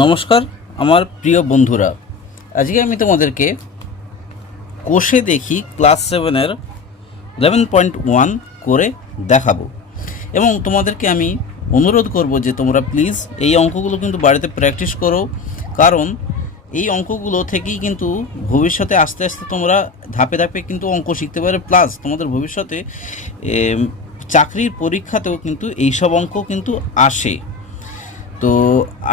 নমস্কার আমার প্রিয় বন্ধুরা, আজকে আমি তোমাদেরকে কোষে দেখি ক্লাস 7-এর 11.1 করে দেখাবো এবং তোমাদেরকে আমি অনুরোধ করব যে তোমরা প্লিজ এই অঙ্কগুলো কিন্তু বাড়িতে প্র্যাকটিস করো, কারণ এই অঙ্কগুলো থেকেই কিন্তু ভবিষ্যতে আস্তে আস্তে তোমরা ধাপে ধাপে কিন্তু অঙ্ক শিখতে পারবে, প্লাস তোমাদের ভবিষ্যতে চাকরির পরীক্ষাতেও কিন্তু এইসব অঙ্ক কিন্তু আসে। তো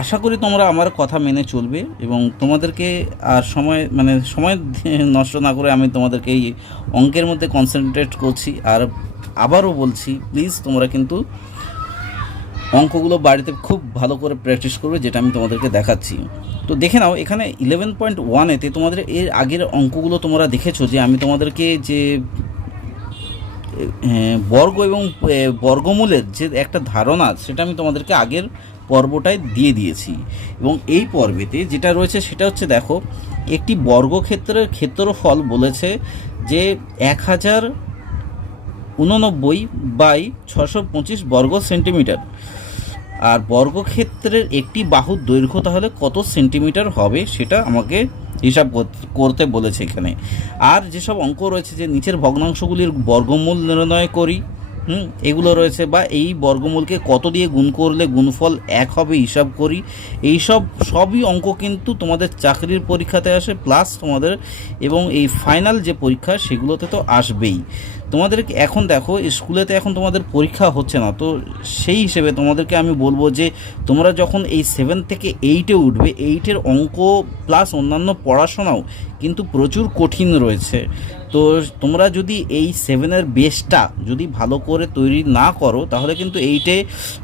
আশা করি তোমরা আমার কথা মেনে চলবে এবং তোমাদেরকে আর সময় নষ্ট না করে আমি তোমাদেরকে এই অঙ্কের মধ্যে কনসেন্ট্রেট করছি। আর আবারও বলছি, প্লিজ তোমরা কিন্তু অঙ্কগুলো বাড়িতে খুব ভালো করে প্র্যাকটিস করবে, যেটা আমি তোমাদেরকে দেখাচ্ছি। তো দেখে নাও, এখানে 11.1-এতে তোমাদের এর আগের অঙ্কগুলো তোমরা দেখেছো যে আমি তোমাদেরকে যে বর্গ এবং বর্গমূলের যে একটা ধারণা, সেটা আমি তোমাদেরকে আগের পর্বটায় দিয়ে দিয়েছি। এবং এই পর্বেতে যেটা রয়েছে সেটা হচ্ছে, দেখো, একটি বর্গক্ষেত্রের ক্ষেত্রফল বলেছে যে 1089/625 বর্গ সেন্টিমিটার। আর বর্গক্ষেত্রের একটি বাহুর দৈর্ঘ্য তাহলে কত সেন্টিমিটার হবে সেটা আমাকে হিসাব করতে বলেছে এখানে। আর যেসব অঙ্ক রয়েছে যে নিচের ভগ্নাংশগুলির বর্গমূল নির্ণয় করি, এগুলো রয়েছে, বা এই বর্গমূলকে কত দিয়ে গুণ করলে গুণফল 1 হবে হিসাব করি, সবই অঙ্ক কিন্তু তোমাদের চাকরির পরীক্ষাতে আসে, প্লাস তোমাদের এবং এই ফাইনাল যে পরীক্ষা সেগুলোতে তো আসবেই। তোমাদেরকে এখন দেখো, স্কুলেতে এখন তোমাদের পরীক্ষা হচ্ছে না, তো সেই হিসেবে তোমাদেরকে আমি বলবো যে তোমরা যখন এই 7 থেকে 8-এ উঠবে, 8-এর অঙ্ক প্লাস অন্যান্য পড়াশোনাও কিন্তু প্রচুর কঠিন রয়েছে। তো তোমরা যদি এই 7-এর বেসটা যদি ভালো করে তৈরি না করো, তাহলে কিন্তু 8-এ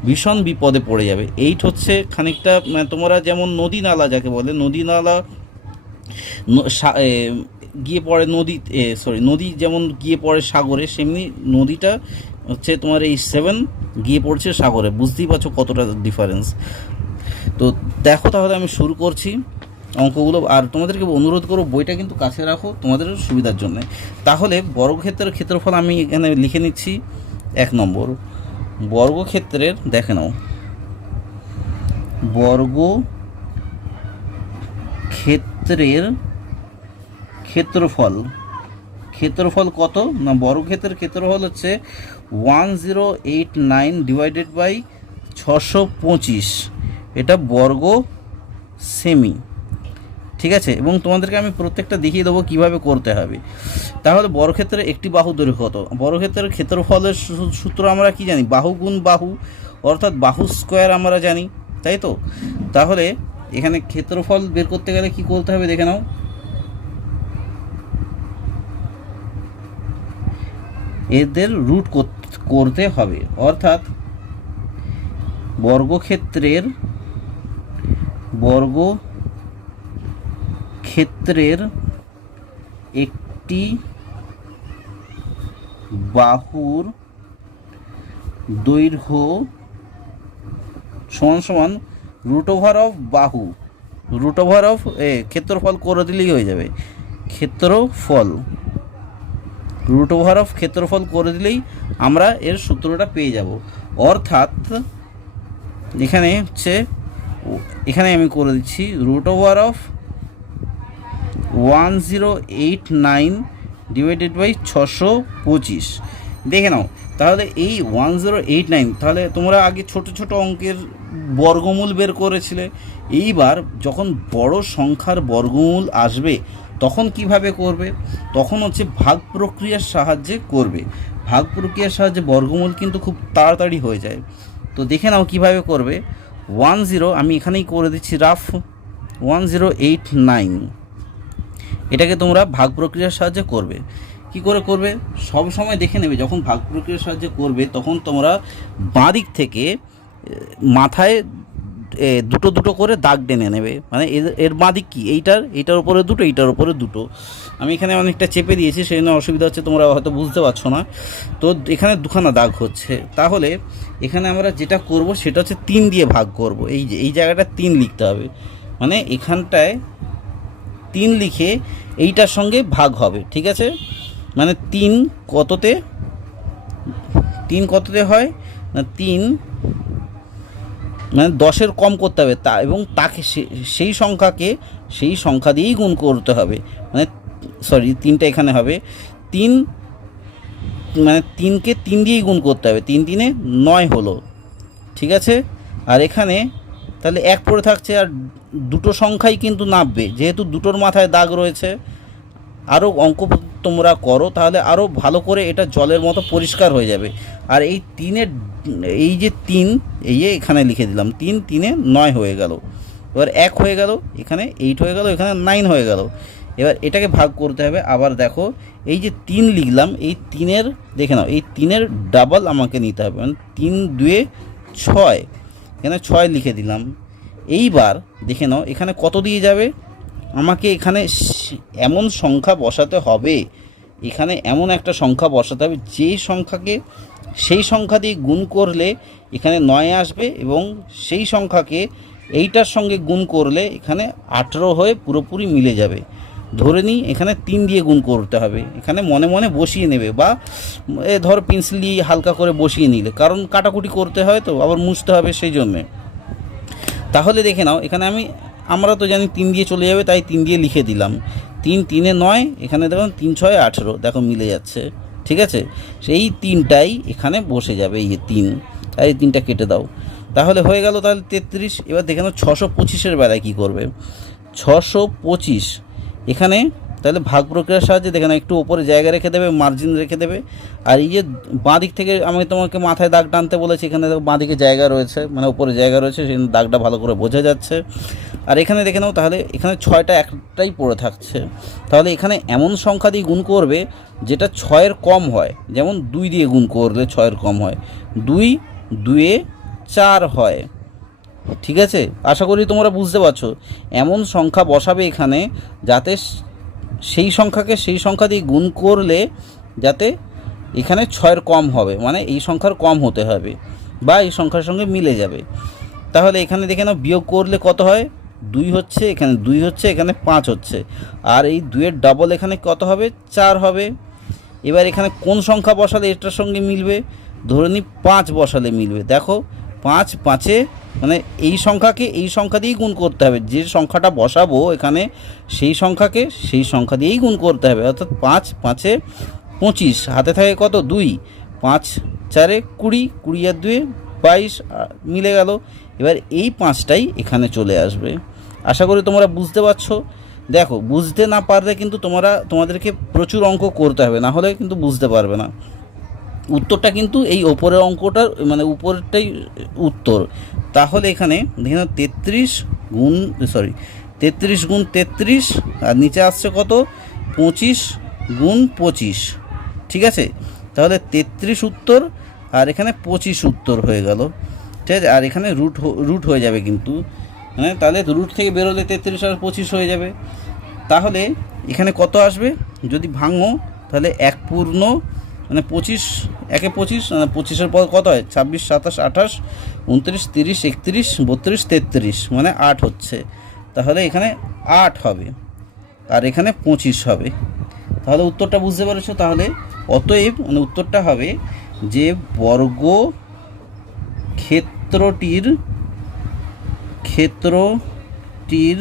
ভীষণ বিপদে পড়ে যাবে। 8 হচ্ছে খানিকটা তোমরা যেমন নদী নালা, যাকে বলে নদী নালা গিয়ে পড়ে নদী যেমন গিয়ে পড়ে সাগরে, সেমনি নদীটা হচ্ছে তোমার এই 7 গিয়ে পড়ছে সাগরে। বুঝতেই পারছো কতটা ডিফারেন্স। তো দেখো, তাহলে আমি শুরু করছি অঙ্কগুলো। আর তোমাদেরকে অনুরোধ করো, বইটা কিন্তু কাছে রাখো তোমাদের সুবিধার জন্য। তাহলে বর্গক্ষেত্রের ক্ষেত্রফল আমি এখানে লিখে নিচ্ছি। 1 নম্বর, বর্গক্ষেত্রের, দেখে নাও, বর্গক্ষেত্রের ক্ষেত্রফল কত না, বর্গক্ষেত্রের ক্ষেত্রফল হচ্ছে 1089/625, এটা বর্গ সেমি, ঠিক আছে। এবং তোমাদেরকে আমি প্রত্যেকটা দেখিয়ে দেবো কীভাবে করতে হবে। তাহলে বর্গক্ষেত্রের একটি বাহু দৈর্ঘ্য কত? বর্গক্ষেত্রের ক্ষেত্রফলের সূত্র আমরা কি জানি? বাহু গুণ বাহু, অর্থাৎ বাহু স্কোয়ার আমরা জানি, তাই তো। তাহলে এখানে ক্ষেত্রফল বের করতে গেলে কি করতে হবে দেখে নাও। এদের রুট করতে হবে, অর্থাৎ বর্গক্ষেত্রের একটি বাহুর দৈর্ঘ্য সমান রুট ওভার অফ বাহু, রুট ওভার অফ ক্ষেত্রফল করে দিলেই হয়ে যাবে। রুট ওভার অফ ক্ষেত্রফল করে দিলেই আমরা এর সূত্রটা পেয়ে যাব। অর্থাৎ এখানে আমি করে দিচ্ছি রুট ওভার অফ 1089/625। দেখে নাও, তাহলে এই 1089, তাহলে তোমরা আগে ছোট ছোট অঙ্কের বর্গমূল বের করেছিলে। এইবার যখন বড় সংখ্যার বর্গমূল আসবে তখন কিভাবে করবে? তখন হচ্ছে ভাগ প্রক্রিয়ার সাহায্যে করবে। ভাগ প্রক্রিয়ার সাহায্যে বর্গমূল কিন্তু খুব তাড়াতাড়ি হয়ে যায়। তো দেখে নাও কিভাবে করবে। 10, আমি এখানেই করে দিচ্ছি রাফ, 1089, এটাকে তোমরা ভাগ প্রক্রিয়ার সাহায্যে করবে। কি করে করবে? সব সময় দেখে নেবে, যখন ভাগ প্রক্রিয়ার সাহায্যে করবে তখন তোমরা বাঁ দিক থেকে মাথায় দুটো দুটো করে দাগ টেনে নেবে। মানে এর বাঁ দিক কি, এইটার উপরে দুটো, এইটার উপরে দুটো। আমি এখানে অনেকটা চেপে দিয়েছি, সেই জন্য অসুবিধা হচ্ছে, তোমরা হয়তো বুঝতে পারছো না। তো এখানে দুখানা দাগ হচ্ছে। তাহলে এখানে আমরা যেটা করব সেটা হচ্ছে 3 দিয়ে ভাগ করব। এই জায়গাটা 3 লিখতে হবে, মানে এখানটায় 3 লিখে এইটার সঙ্গে ভাগ হবে, ঠিক আছে। মানে 3 কততে হয় না, 3 মানে 10-এর কম করতে হবে তা, এবং তাকে সেই সংখ্যাকে সেই সংখ্যা দিয়েই গুণ করতে হবে। মানে সরি 3টা এখানে হবে 3, মানে 3কে 3 দিয়েই গুণ করতে হবে। 3 3-এ 9 হলো, ঠিক আছে। আর এখানে তাহলে 1 পড়ে থাকছে, আর দুটো সংখ্যাই কিন্তু নামবে, যেহেতু দুটোর মাথায় দাগ রয়েছে। আরও অঙ্ক তোমরা করো তাহলে আরও ভালো করে এটা জলের মতো পরিষ্কার হয়ে যাবে। আর এই 3-এর এই যে 3, এই যে এখানে লিখে দিলাম 3 3-এ 9 হয়ে গেল। এবার 1 হয়ে গেল, এখানে 8 হয়ে গেল, এখানে 9 হয়ে গেল। এবার এটাকে ভাগ করতে হবে। আবার দেখো এই যে 3 লিখলাম, এই 3-এর দেখে নাও, এই 3-এর ডাবল আমাকে নিতে হবে, মানে 3 2-এ 6, এখানে 6 লিখে দিলাম। এইবার দেখে নাও এখানে কত দিয়ে যাবে, আমাকে এখানে এমন সংখ্যা বসাতে হবে, এখানে এমন একটা সংখ্যা বসাতে হবে যেই সংখ্যাকে সেই সংখ্যা দিয়ে গুণ করলে এখানে 9 আসবে, এবং সেই সংখ্যাকে এইটার সঙ্গে গুণ করলে এখানে 18 হয়ে পুরোপুরি মিলে যাবে। ধরে নিই এখানে 3 দিয়ে গুণ করতে হবে, এখানে মনে মনে বসিয়ে নেবে, বা ধর পেন্সিল দিয়ে হালকা করে বসিয়ে নিলে, কারণ কাটাকুটি করতে হয় তো, আবার মুছতে হবে সেই জন্যে। তাহলে দেখে নাও এখানে আমরা তো জানি 3 দিয়ে চলে যাবে, তাই 3 দিয়ে লিখে দিলাম। 3 3-এ 9, এখানে দেখুন 3 6 18, দেখো মিলে যাচ্ছে, ঠিক আছে। সেই 3টাই এখানে বসে যাবে, এই 3, তাই 3টা কেটে দাও, তাহলে হয়ে গেল তাহলে 33। এবার দেখে নাও 625-এর বেলায় কী করবে। 625 এখানে তাহলে ভাগ প্রক্রিয়ার সাহায্যে দেখে নাও একটু ওপরে জায়গা রেখে দেবে, মার্জিন রেখে দেবে। আর এই যে বাঁ দিক থেকে আমি তোমাকে মাথায় দাগ টানতে বলেছি, এখানে দেখো বাঁ দিকে জায়গা রয়েছে, মানে ওপরে জায়গা রয়েছে, সেই দাগটা ভালো করে বোঝা যাচ্ছে। আর এখানে দেখে নাও তাহলে এখানে 6টা একটাই পড়ে থাকছে, তাহলে এখানে এমন সংখ্যা দিয়ে গুণ করবে যেটা 6-এর কম হয়, যেমন 2 দিয়ে গুণ করলে 6-এর কম হয়, 2 2-এ 4 হয়, ঠিক আছে। আশা করি তোমরা বুঝতে পারছো। এমন সংখ্যা বসাবে এখানে যাতে সেই সংখ্যাকে সেই সংখ্যা দিয়ে গুণ করলে যাতে এখানে 6-এর কম হবে, মানে এই সংখ্যার কম হতে হবে, বা এই সংখ্যার সঙ্গে মিলে যাবে। তাহলে এখানে দেখে নাও বিয়োগ করলে কত হয়, 2 হচ্ছে, এখানে 2 হচ্ছে, এখানে 5 হচ্ছে, আর এই 2-এর ডাবল এখানে কত হবে, 4 হবে। এবার এখানে কোন সংখ্যা বসালে এটার সঙ্গে মিলবে, ধরে নিই 5 বসালে মিলবে। দেখো 5 5-এ, মানে এই সংখ্যাকে এই সংখ্যা দিয়েই গুণ করতে হবে, যে সংখ্যাটা বসাবো এখানে সেই সংখ্যাকে সেই সংখ্যা দিয়েই গুণ করতে হবে, অর্থাৎ 5 5-এ 25, হাতে থাকে কত 2, 5 4-এ 20, 20 আর 2-এ 22, মিলে গেল। এবার এই 5টাই এখানে চলে আসবে। আশা করি তোমরা বুঝতে পারছো। দেখো বুঝতে না পারলে কিন্তু তোমাদেরকে প্রচুর অঙ্ক করতে হবে, না হলে কিন্তু বুঝতে পারবে না। উত্তরটা কিন্তু এই ওপরের অঙ্কটার, মানে উপরেরটাই উত্তর। তাহলে এখানে দেখে নাও 33 গুণ 33, আর নিচে আসছে কত 25 গুণ 25, ঠিক আছে। তাহলে 33 উত্তর, আর এখানে 25 উত্তর হয়ে গেল, ঠিক আছে। আর এখানে রুট হয়ে যাবে কিন্তু, হ্যাঁ, তাহলে রুট থেকে বেরোলে 33 আর 25 হয়ে যাবে। তাহলে এখানে কত আসবে যদি ভাঙো, তাহলে 1 পূর্ণ, মানে 25, 1-এ 25, মানে 25-এর পর কত হয় 26 27 28 29 30 31 32 33, মানে 8 হচ্ছে। তাহলে এখানে 8 হবে, আর এখানে 25 হবে। তাহলে উত্তরটা বুঝতে পারছো। তাহলে অতএব মানে উত্তরটা হবে যে ক্ষেত্রটির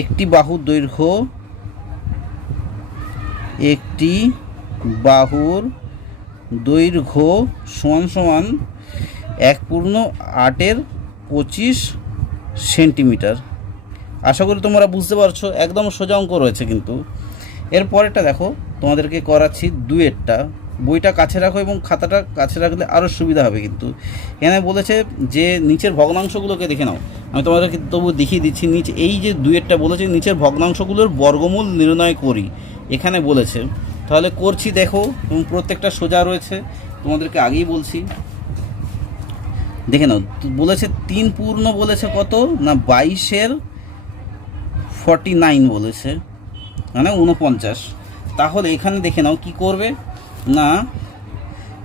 একটি বাহুর দৈর্ঘ্য সমান সমান 1/8-এর 25 সেন্টিমিটার। আশা করি তোমরা বুঝতে পারছো, একদম সোজা অঙ্ক রয়েছে কিন্তু। এরপরেরটা দেখো তোমাদেরকে করাচ্ছি 2-এরটা। বইটা কাছে রাখো এবং খাতাটা কাছে রাখলে আরও সুবিধা হবে কিন্তু। এখানে বলেছে যে নিচের ভগ্নাংশগুলোকে দেখে নাও, আমি তোমাদেরকে তবু দেখিয়ে দিচ্ছি। নিচে এই যে 2-এরটা বলেছে নিচের ভগ্নাংশগুলোর বর্গমূল নির্ণয় করি, এখানে বলেছে। তাহলে করছি দেখো, এবং প্রত্যেকটা সোজা রয়েছে, তোমাদেরকে আগেই বলছি। দেখে নাও বলেছে 3 পূর্ণ বলেছে কত না 22-এর 49 বলেছে, মানে 49। তাহলে এখানে দেখে নাও কি করবে না,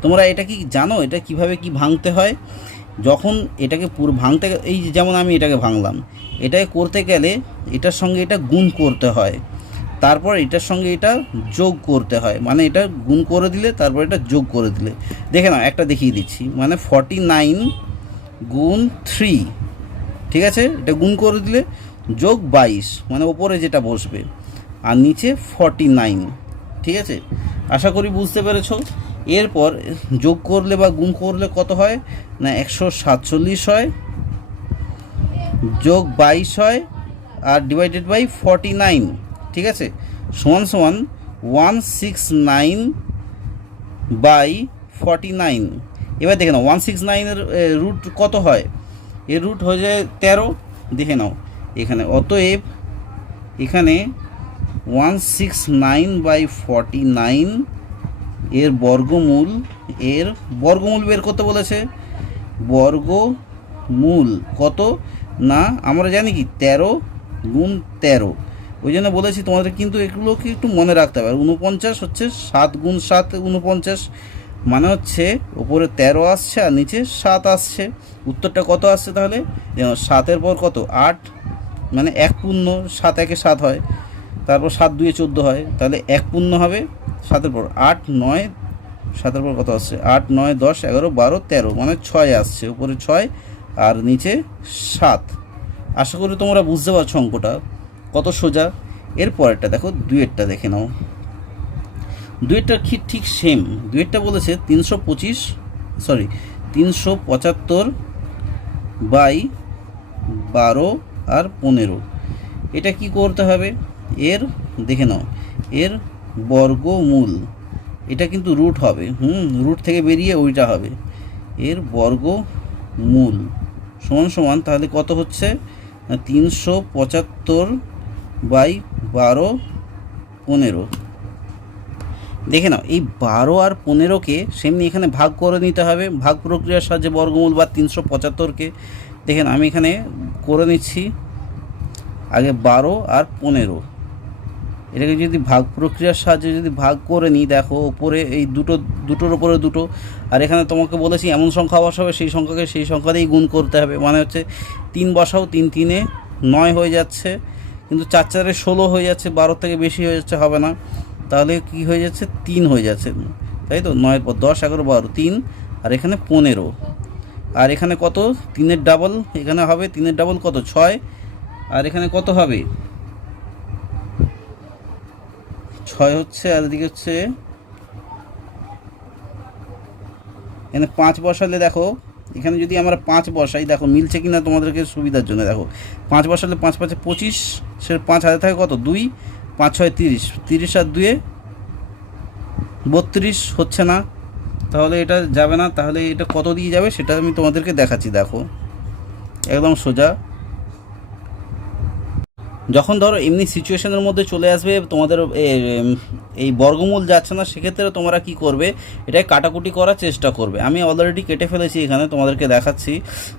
তোমরা এটা কি জানো এটা কিভাবে কি ভাঙতে হয়। যখন এটাকে পুরো ভাঙতে, এই যেমন আমি এটাকে ভাঙলাম, এটাকে করতে গেলে এটার সঙ্গে এটা গুণ করতে হয়, তারপর এটার সঙ্গে এটা যোগ করতে হয়, মানে এটা গুণ করে দিলে তারপর এটা যোগ করে দিলে। দেখে নাও একটা দেখিয়ে দিচ্ছি, মানে 49 গুণ 3, ঠিক আছে, এটা গুণ করে দিলে যোগ 22, মানে ওপরে যেটা বসবে, আর নিচে 49, ঠিক আছে। আশা করি বুঝতে পেরেছ। এরপর যোগ করলে বা গুণ করলে কত হয় না 147 হয়, যোগ 22 হয়, আর ডিভাইডেড বাই 49, ঠিক আছে, সমান সমান 169 বাই 49। এবার দেখে নাও 169-এর রুট কত হয়, এর রুট হয়ে যায় 13, দেখে নাও এখানে। অতএব এখানে 169 বাই 49 এর বর্গমূল, বের করতে বলেছে। বর্গমূল কত না আমরা জানি কি 13 গুণ 13, ওই জন্য বলেছি তোমাদের কিন্তু এগুলোকে একটু মনে রাখতে হবে। আর 49 হচ্ছে 7 গুণ 7 49, মানে হচ্ছে ওপরে 13 আসছে আর নিচে 7 আসছে। উত্তরটা কত আসছে তাহলে? 7-এর পর কত 8, মানে 1 পূর্ণ, 7 একে 7 হয়, তারপর 7 2 14 হয়, তাহলে 1 পূর্ণ হবে 7-এর পর 8 9, 7-এর পর কত আসছে 8 9 10 11 12 13, মানে 6 আসছে, উপরে 6 আর নিচে 7। আশা করি তোমরা বুঝতে পারছো অঙ্কটা কত সোজা। এরপরেরটা দেখো, দুয়েরটা দেখে নাও। দুয়েরটা ঠিক সেম। দুয়েরটা বলেছে 375 বাই 12 আর 15। এটা কি করতে হবে, এর দেখে নাও, এর বর্গমূল, এটা কিন্তু রুট হবে, রুট থেকে বেরিয়ে ওইটা হবে, এর বর্গমূল সমান সমান তাহলে কত হচ্ছে 375 বাই 12 15। দেখে নাও এই 12 আর 15কে সেমনি এখানে ভাগ করে নিতে হবে, ভাগ প্রক্রিয়ার সাহায্যে বর্গমূল বা 375কে। দেখেন আমি এখানে করে নিচ্ছি আগে 12 আর 15, এটাকে যদি ভাগ প্রক্রিয়ার সাহায্যে যদি ভাগ করে নিই, দেখো ওপরে এই দুটোর উপরে দুটো, আর এখানে তোমাকে বলেছি এমন সংখ্যা বসাবে সেই সংখ্যাকে সেই সংখ্যা দিয়েই গুণ করতে হবে, মানে হচ্ছে 3 বসাও, 3 3 9 হয়ে যাচ্ছে, কিন্তু 4 4 16 হয়ে যাচ্ছে, 12 থেকে বেশি হয়ে যাচ্ছে, হবে না, তাহলে কি হয়ে যাচ্ছে 3 হয়ে যাচ্ছে, তাই তো। 9 পর 10 11 12 3, আর এখানে 15, আর এখানে কত 3-এর ডাবল এখানে হবে, 3-এর ডাবল কত 6, আর এখানে কত হবে 6 হচ্ছে, আর এদিকে হচ্ছে এখানে 5 বসালে, দেখো এখানে যদি আমরা 5 বসাই, দেখো মিলছে কিনা তোমাদেরকে সুবিধার জন্য, দেখো 5 বসালে 5 5 25, সে 5 হাতে থাকে কত 2, 5 6 30, 30 আর 2 32 হচ্ছে না, তাহলে এটা যাবে না, তাহলে এটা কত দিয়ে যাবে সেটা আমি তোমাদেরকে দেখাচ্ছি। দেখো একদম সোজা। যখন ধরো এমনি সিচুয়েশনের মধ্যে চলে আসবে তোমাদের এই বর্গমূল যাচ্ছে না, সেক্ষেত্রে তোমরা কি করবে, এটাই কাটাকুটি করার চেষ্টা করবে। আমি অলরেডি কেটে ফেলেছি, এখানে তোমাদেরকে দেখাচ্ছি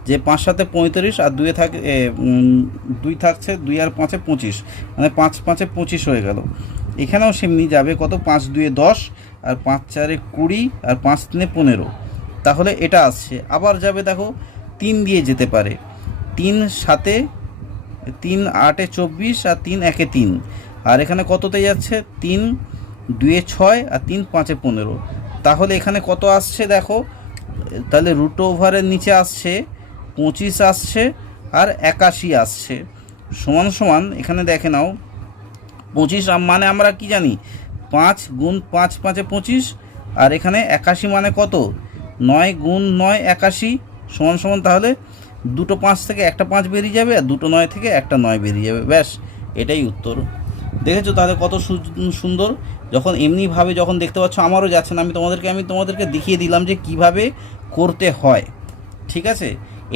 যে 5 7 35 আর 2 থাকে 2 থাকছে, 2 আর 5 25, মানে 5 5 25 হয়ে গেল। এখানেও সেমনি যাবে কত 5 2 10, আর 5 4 20, আর 5 3 15, তাহলে এটা আসছে। আবার যাবে দেখো 3 দিয়ে যেতে পারে, 3 7 3 8 24, আর 3 1 3, আর এখানে কততে যাচ্ছে 3 2 6, আর 3 5 15, তাহলে এখানে কত আসছে দেখো, তাহলে রুট ওভারের নিচে আসছে 25 আসছে, আর 81 আসছে, সমান সমান এখানে দেখে নাও 25 মানে আমরা কি জানি 5 গুণ 5 5 25, আর এখানে 81 মানে কত 9 গুণ 9 81, সমান সমান তাহলে দুটো 5 থেকে একটা 5 বেরিয়ে যাবে, আর দুটো 9 থেকে একটা 9 বেরিয়ে যাবে, ব্যাস এটাই উত্তর। দেখেছো তাহলে কত সুন্দর। যখন এমনিভাবে যখন দেখতে পাচ্ছ আমারও যাচ্ছে না, আমি তোমাদেরকে দেখিয়ে দিলাম যে কিভাবে করতে হয়, ঠিক আছে।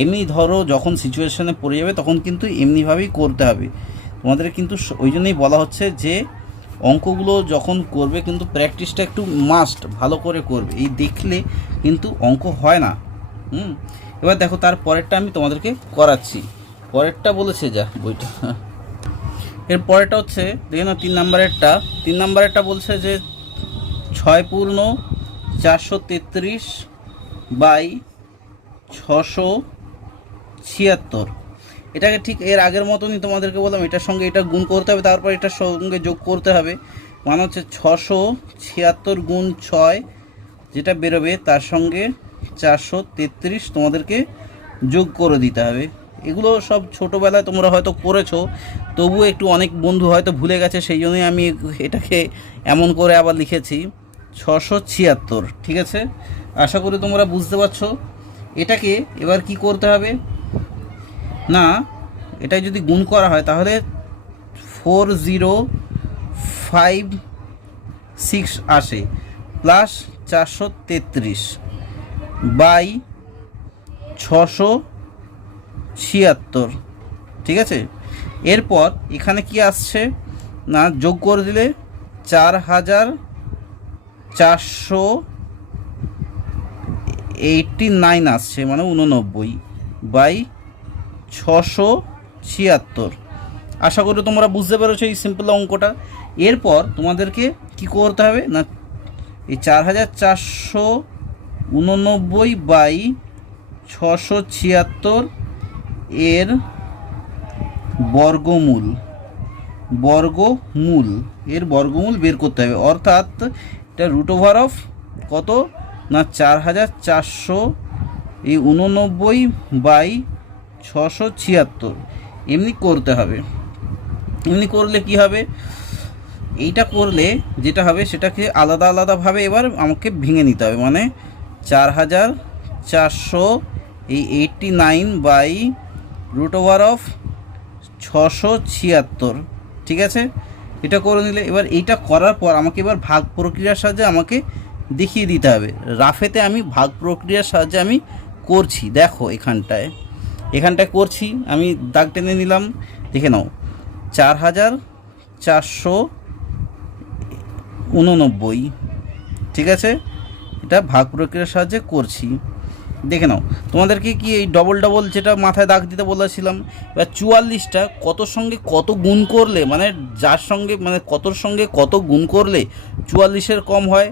এমনি ধরো যখন সিচুয়েশনে পড়ে যাবে তখন কিন্তু এমনিভাবেই করতে হবে তোমাদের, কিন্তু ওই জন্যই বলা হচ্ছে যে অঙ্কগুলো যখন করবে কিন্তু প্র্যাকটিসটা একটু মাস্ট ভালো করে করবে, এই দেখলে কিন্তু অঙ্ক হয় না। এবার দেখো তার পরেরটা আমি তোমাদেরকে করাচ্ছি। পরেরটা বলেছে যা বইটা, এর পরেরটা হচ্ছে দেখে নাও 3 নাম্বারেরটা বলছে যে 6 পূর্ণ 433 বাই 676। এটাকে ঠিক এর আগের মতনই তোমাদেরকে বললাম, এটার সঙ্গে এটা গুণ করতে হবে, তারপর এটার সঙ্গে যোগ করতে হবে, মানে হচ্ছে 676 গুণ 6 যেটা বেরোবে তার সঙ্গে 433 তোমাদেরকে যোগ করে দিতে হবে। এগুলো সব ছোটোবেলায় তোমরা হয়তো করেছো, তবুও একটু অনেক বন্ধু হয়তো ভুলে গেছে, সেই জন্যই আমি এটাকে এমন করে আবার লিখেছি 676। ঠিক আছে, আশা করি তোমরা বুঝতে পারছো। এটাকে এবার কি করতে হবে না, এটা যদি গুণ করা হয় তাহলে 4056 আসে, প্লাস 433 বাই 676। ঠিক আছে, এরপর এখানে কি আসছে না, যোগ করে দিলে 4489 আসছে, মানে 89 বাই 676। আশা করি তোমরা বুঝতে পেরেছো এই সিম্পল অঙ্কটা। এরপর তোমাদেরকে কি করতে হবে না, এই 4489 বাই 676 এর বর্গমূল বর্গমূল বের করতে হবে। অর্থাৎ এটা রুট ওভার অফ কত না 4489 বাই 676 এমনি করতে হবে। এমনি করলে কি হবে, এইটা করলে যেটা হবে সেটাকে আলাদা আলাদাভাবে এবার আমাকে ভেঙে নিতে হবে। মানে 4489 বাই রুট ওভার অফ 676। ঠিক আছে, এটা করে নিলে এবার এইটা করার পর আমাকে এবার ভাগ প্রক্রিয়ার সাহায্যে আমাকে দেখিয়ে দিতে হবে। রাফেতে আমি ভাগ প্রক্রিয়ার সাহায্যে আমি করছি, দেখো এখানটায় করছি, আমি দাগ টেনে নিলাম, দেখে নাও 4489। ঠিক আছে, এটা ভাগ প্রক্রিয়ার সাহায্যে করছি, দেখে নাও। তোমাদেরকে কি এই ডবল যেটা মাথায় দাগ দিতে বলেছিলাম, এবার 44টা কতর সঙ্গে কত গুণ করলে, মানে যার সঙ্গে মানে কতর সঙ্গে কত গুণ করলে 44-এর কম হয়।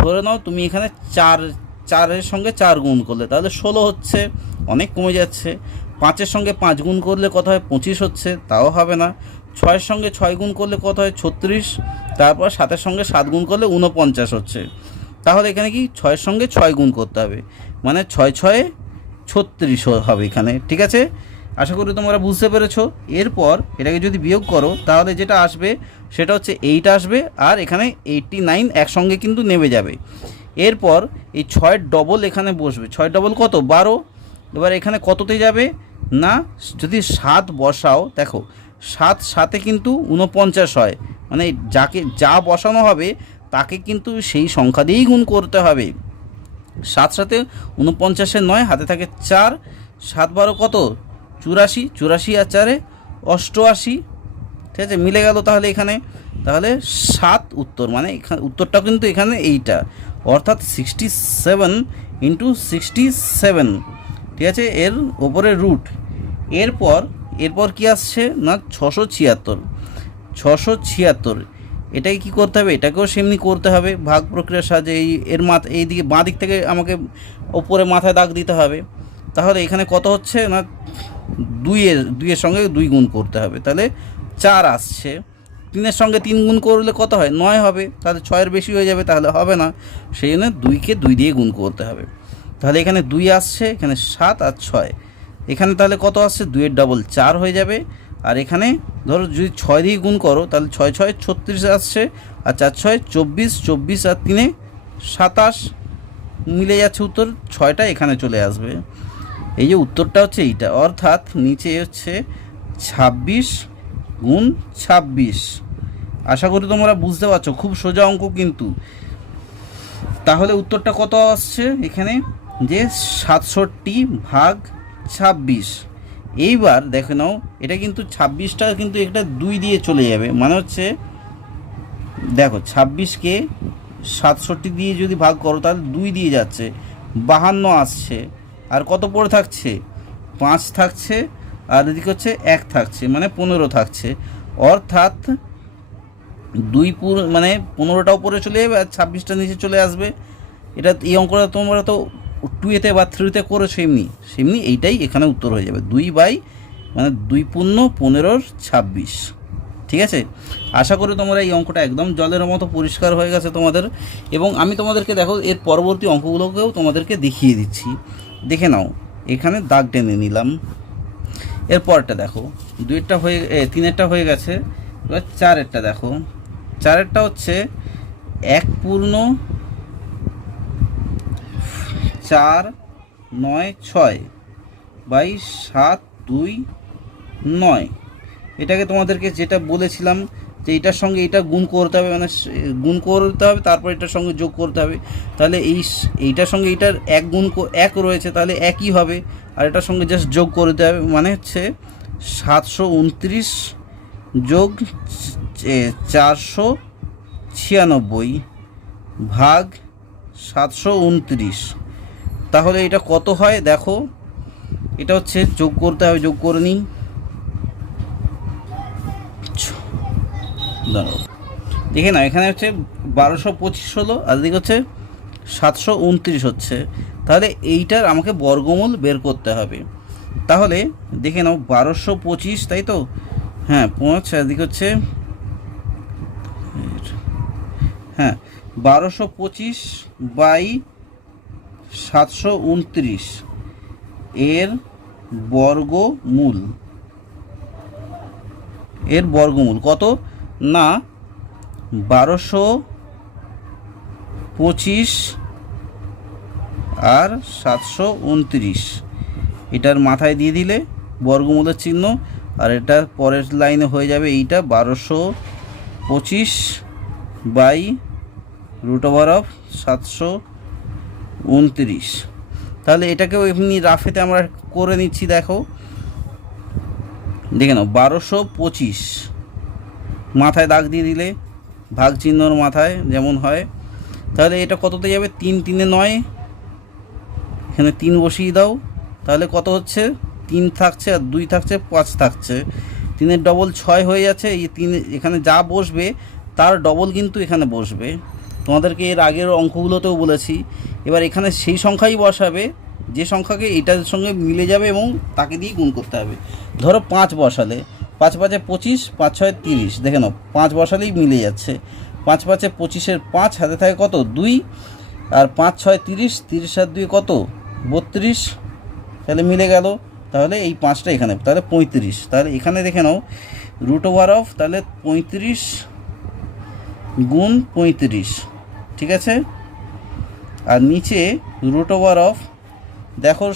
ধরে নাও তুমি এখানে 4-এর সঙ্গে 4 গুণ করলে তাহলে 16 হচ্ছে, অনেক কমে যাচ্ছে। 5-এর সঙ্গে 5 গুণ করলে কত হয় 25 হচ্ছে, তাও হবে না। 6-এর সঙ্গে 6 গুণ করলে কত হয় 36, তারপর 7-এর সঙ্গে 7 গুণ করলে 49 হচ্ছে। তাহলে এখানে কি 6-এর সঙ্গে 6 গুণ করতে হবে, মানে 6 36 হবে এখানে। ঠিক আছে, আশা করি তোমরা বুঝতে পেরেছো। এরপর এটাকে যদি বিয়োগ করো তাহলে যেটা আসবে সেটা হচ্ছে 8 আসবে, আর এখানে 89 একসঙ্গে কিন্তু নেমে যাবে। এরপর এই 6-এর ডবল এখানে বসবে, 6-এর ডবল কত 12। এবার এখানে কততে যাবে না, যদি 7 বসাও, দেখো 7 7-এ কিন্তু 49 হয়, মানে যা বসানো হবে তাকে কিন্তু সেই সংখ্যা দিয়েই গুণ করতে হবে। 7 7-এ 49-এর 9, হাতে থাকে 4, 7 12 কত 84, 84 আর 4-এ 88। ঠিক আছে, মিলে গেল তাহলে এখানে, তাহলে 7 উত্তর, মানে এখানে উত্তরটা কিন্তু এখানে এইটা, অর্থাৎ 67 × 67। ঠিক আছে, এর ওপরে রুট। এরপর কি আসছে না 676। এটাকে কি করতে হবে, এটাকেও সেমনি করতে হবে ভাগ প্রক্রিয়ার সাহায্যে। এর এইদিকে বাঁ দিক থেকে আমাকে ওপরে মাথায় দাগ দিতে হবে। তাহলে এখানে কত হচ্ছে না 2-এর সঙ্গে 2 গুণ করতে হবে, তাহলে 4 আসছে। 3-এর সঙ্গে 3 গুণ করলে কত হয় 9 হবে, তাহলে 6-এর বেশি হয়ে যাবে, তাহলে হবে না। সেই জন্য 2-কে 2 দিয়ে গুণ করতে হবে। তাহলে এখানে 2 আসছে, এখানে 7 আর 6, এখানে তাহলে কত আসছে 2-এর ডবল 4 হয়ে যাবে। আর এখানে ধরো যদি 6 দিয়ে গুণ করো তাহলে 6 6 36 আসছে, আর 4 6 24, 24 আর 3-এ 27 মিলে যাচ্ছে উত্তর। 6টা এখানে চলে আসবে। এই যে উত্তরটা হচ্ছে এইটা, অর্থাৎ নিচে হচ্ছে 26 × 26। আশা করি তোমরা বুঝতে পারছো, খুব সোজা অঙ্ক কিন্তু। তাহলে উত্তরটা কত আসছে এখানে, যে 67/26। এইবার দেখে নাও, এটা কিন্তু 26টা কিন্তু একটা 2 দিয়ে চলে যাবে, মানে হচ্ছে দেখো 26-কে 67 দিয়ে যদি ভাগ করো তাহলে 2 দিয়ে যাচ্ছে, 52 আসছে। আর কত পড়ে থাকছে 5 থাকছে, আর এদিকে হচ্ছে 1 থাকছে, মানে 15 থাকছে। অর্থাৎ 2 মানে 15টা উপরে চলে যাবে আর 26টা নিচে চলে আসবে। এটা এই অঙ্কটা তোমরা তো 2-এতে বা 3-তে করেছো, সেমনি এইটাই এখানে উত্তর হয়ে যাবে 2 মানে 2 পূর্ণ 15/26। ঠিক আছে, আশা করি তোমরা এই অঙ্কটা একদম জলের মতো পরিষ্কার হয়ে গেছে তোমাদের। এবং আমি তোমাদেরকে দেখো এর পরবর্তী অঙ্কগুলোকেও তোমাদেরকে দেখিয়ে দিচ্ছি, দেখে নাও। এখানে দাগ টেনে নিলাম। এরপরটা দেখো, দুইটা হয়ে তিনেরটা হয়ে গেছে। এবার চারেরটা দেখো, চারেরটা হচ্ছে 1/4/9/7/2/9। এটাকে তোমাদেরকে যেটা বলেছিলাম যে এটার সঙ্গে এটা গুণ করতে হবে, মানে গুণ করতে হবে, তারপর এটার সঙ্গে যোগ করতে হবে। তাহলে এইটার সঙ্গে এইটার এক রয়েছে, তাহলে একই হবে। আর এটার সঙ্গে জাস্ট যোগ করতে হবে, মানে হচ্ছে 729 যোগ 496 ভাগ 729। তাহলে এটা কত হয় দেখো, এটা হচ্ছে যোগ করতে হবে, যোগ করে নিই। দেখে না, এখানে হচ্ছে 1225 হলো, আর এদিকে হচ্ছে 729 হচ্ছে। তাহলে এইটার আমাকে বর্গমূল বের করতে হবে। তাহলে দেখে নাও, 1225, তাই তো? হ্যাঁ 5, এদিকে হচ্ছে হ্যাঁ 1225/729 এর বর্গমূল। এর বর্গমূল কত না 1225 আর 729, এটার মাথায় দিয়ে দিলে বর্গমূলের চিহ্ন, আর এটা পরের লাইনে হয়ে যাবে এইটা 1225/√729। তাহলে এটাকেও এমনি রাফেতে আমরা করে নিচ্ছি। দেখো, দেখে নাও, 1225 মাথায় দাগ দিয়ে দিলে ভাগ চিহ্নর মাথায় যেমন হয়। তাহলে এটা কততে যাবে, 3 3 9, এখানে 3 বসিয়ে দাও। তাহলে কত হচ্ছে, 3 থাকছে আর 2 থাকছে, 5 থাকছে। 3-এর ডবল 6 হয়ে যাচ্ছে। এই 3 এখানে যা বসবে তার ডবল কিন্তু এখানে বসবে। তোমাদেরকে এর আগের অঙ্কগুলোতেও বলেছি। এবার এখানে সেই সংখ্যাই বসাবে যে সংখ্যাকে এটার সঙ্গে মিলে যাবে এবং তাকে দিয়ে গুণ করতে হবে। ধরো 5 বসালে, 5 5 25, 5 6 30, দেখে নাও 5 বসালেই মিলে যাচ্ছে। 5 5 25-এর 5 হাতে থাকে কত, 2, আর 5 6 30, 30 আর 2 কত, 32, তাহলে মিলে গেল। তাহলে এই 5টা এখানে, তাহলে 35। তাহলে এখানে দেখে নাও √, তাহলে 35 গুণ 35, ঠিক আছে। আর নিচে √, দেখো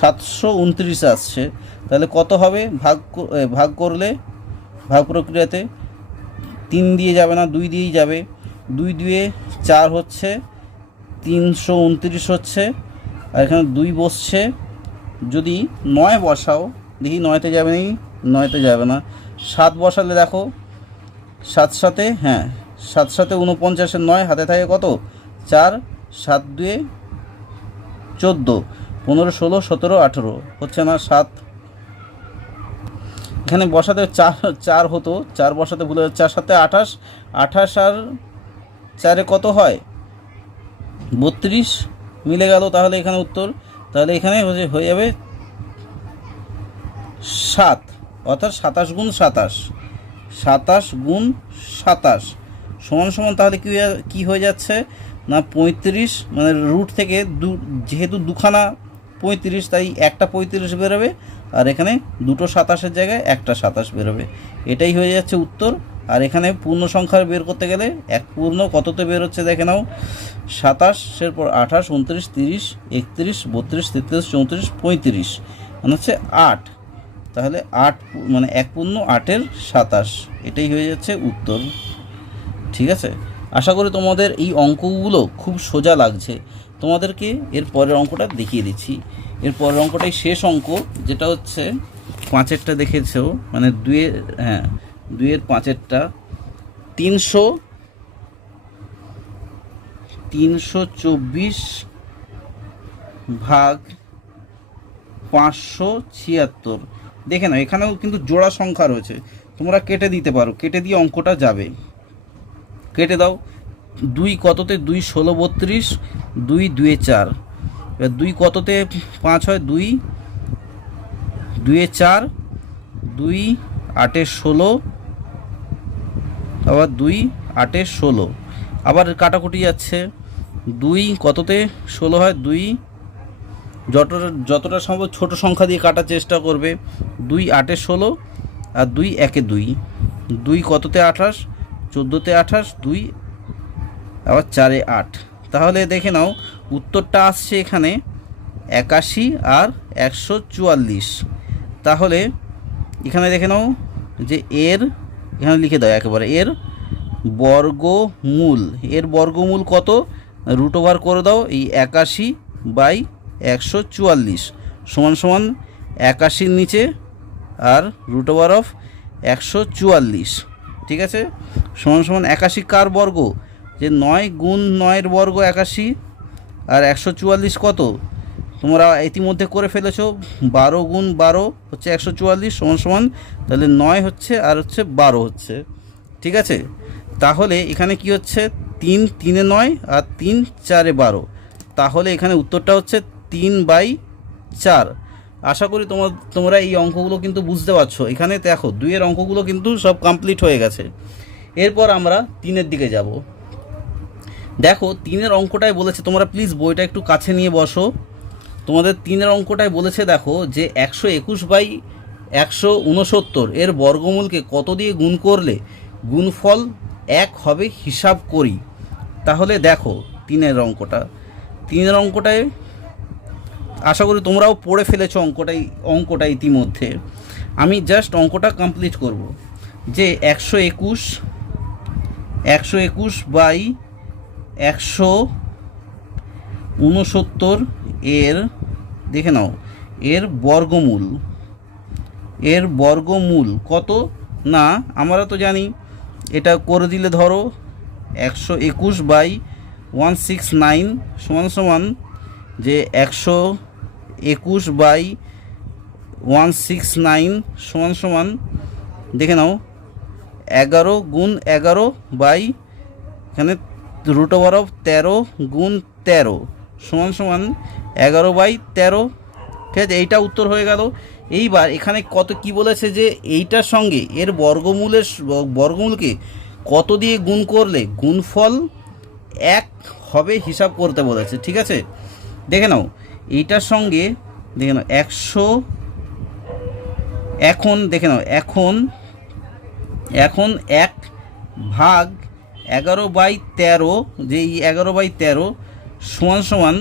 729 আসছে। তাহলে কত হবে, ভাগ করলে, ভাগ প্রক্রিয়াতে 3 দিয়ে যাবে না, 2 দিয়েই যাবে। 2 2 4 হচ্ছে, 329 হচ্ছে। আর এখানে 2 বসছে। যদি 9 বসাও, দেখি 9তে যাবে নাকি, 9তে যাবে না। 7 বসালে দেখো, 7 7, হ্যাঁ 7 7 49-এর 9 হাতে থাকে কত, 4, 7 2 14, 15 16 17 18, হচ্ছে না 7। এখানে বসাতে 4 হতো, 4 বসাতে ভুলে 4 7 28, 28 আর 4-এ কত হয়, 32, মিলে গেল। তাহলে এখানে উত্তর, তাহলে এখানে হয়ে যাবে 7, অর্থাৎ 27 গুণ 27, 27 গুণ 27 সমান সমান। তাহলে কি হয়ে যাচ্ছে না 35, মানে রুট থেকে যেহেতু দুখানা 35, তাই একটা 35 বেরোবে, আর এখানে দুটো 27-এর জায়গায় একটা 27 বেরোবে। এটাই হয়ে যাচ্ছে উত্তর। আর এখানে পূর্ণ সংখ্যা বের করতে গেলে এক পূর্ণ কততে বের হচ্ছে দেখে নাও, 27-এর পর 28 29 30 31 32 33 34 35, মানে হচ্ছে 8। তাহলে 8 মানে এক পূর্ণ 8-এর 27, এটাই হয়ে যাচ্ছে উত্তর। ঠিক আছে, আশা করি তোমাদের এই অঙ্কগুলো খুব সোজা লাগছে। তোমাদেরকে এর পরের অঙ্কটা দেখিয়ে দিচ্ছি। এর পরের অঙ্কটাই শেষ অঙ্ক, যেটা হচ্ছে 5-এরটা দেখেছো, মানে 2-এর 5-এরটা 324 ভাগ 576। দেখে নাও, এখানেও কিন্তু জোড়া সংখ্যা রয়েছে, তোমরা কেটে দিতে পারো, কেটে দিয়ে অঙ্কটা যাবে। কেটে দাও। 2 কততে 2 16 32, 2 2 4, এবার 2 কততে 5 হয়, 2 2 4, 2 8 16, আবার 2 8 16, আবার কাটাকুটি যাচ্ছে। 2 কততে 16 হয়, 2 যতটা সম্ভব ছোট সংখ্যা দিয়ে কাটার চেষ্টা করবে। 2 8 16 আর 2 1 2, 2 কততে 28, 14তে 28, 2 আবার 4 8। তাহলে দেখে নাও উত্তরটা আসছে এখানে 81 আর 144। তাহলে এখানে দেখে নাও যে এখানে লিখে দাও একেবারে এর বর্গমূল কত, রুট ওভার করে দাও এই 81/144 সমান সমান 81 নিচে আর রুট ওভার অফ 144, ঠিক আছে, সমান সমান 81 কার বর্গ, যে 9 গুণ 9-এর বর্গ 81 আর 144 কত তোমরা ইতিমধ্যে করে ফেলেছো, 12 গুণ 12 হচ্ছে 144 সমান সমান তাহলে 9 হচ্ছে আর হচ্ছে 12 হচ্ছে, ঠিক আছে। তাহলে এখানে কি হচ্ছে 3 3-এ 9 আর 3 4-এ 12, তাহলে এখানে উত্তরটা হচ্ছে 3/4। আশা করি তোমরা এই অঙ্কগুলো কিন্তু বুঝতে পারছো। এখানে দেখো 2-এর অঙ্কগুলো কিন্তু সব কমপ্লিট হয়ে গেছে। এরপর আমরা 3-এর দিকে যাব। দেখো 3-এর অঙ্কটাই বলেছে, তোমরা প্লিজ বইটা একটু কাছে নিয়ে বসো। তোমাদের 3-এর অঙ্কটাই বলেছে দেখো যে 121/169 এর বর্গমূলকে কত দিয়ে গুণ করলে গুণফল 1 হবে হিসাব করি। তাহলে দেখো 3-এর অঙ্কটায় আশা করি তোমরাও পড়ে ফেলেছো অঙ্কটা ইতিমধ্যে। আমি জাস্ট অঙ্কটা কমপ্লিট করব। যে 121/169 এর দেখে নাও এর বর্গমূল কত, না আমরা তো জানি এটা করে দিলে ধরো 121/169 সমান সমান যে 121/169 সমান সমান দেখে নাও 11 গুণ 11 বাই এখানে রুট ওভার অফ 13 গুণ 13 সমান সমান 11/13, ঠিক আছে, এইটা উত্তর হয়ে গেল। এইবার এখানে কত কি বলেছে যে এইটার সঙ্গে এর বর্গমূলকে কত দিয়ে গুণ করলে গুণফল 1 হবে হিসাব করতে বলেছে, ঠিক আছে। দেখে নাও এইটার সঙ্গে দেখে নাও 100, এখন দেখে নাও এখন 1/11 যে এই 11/13 সমান সমান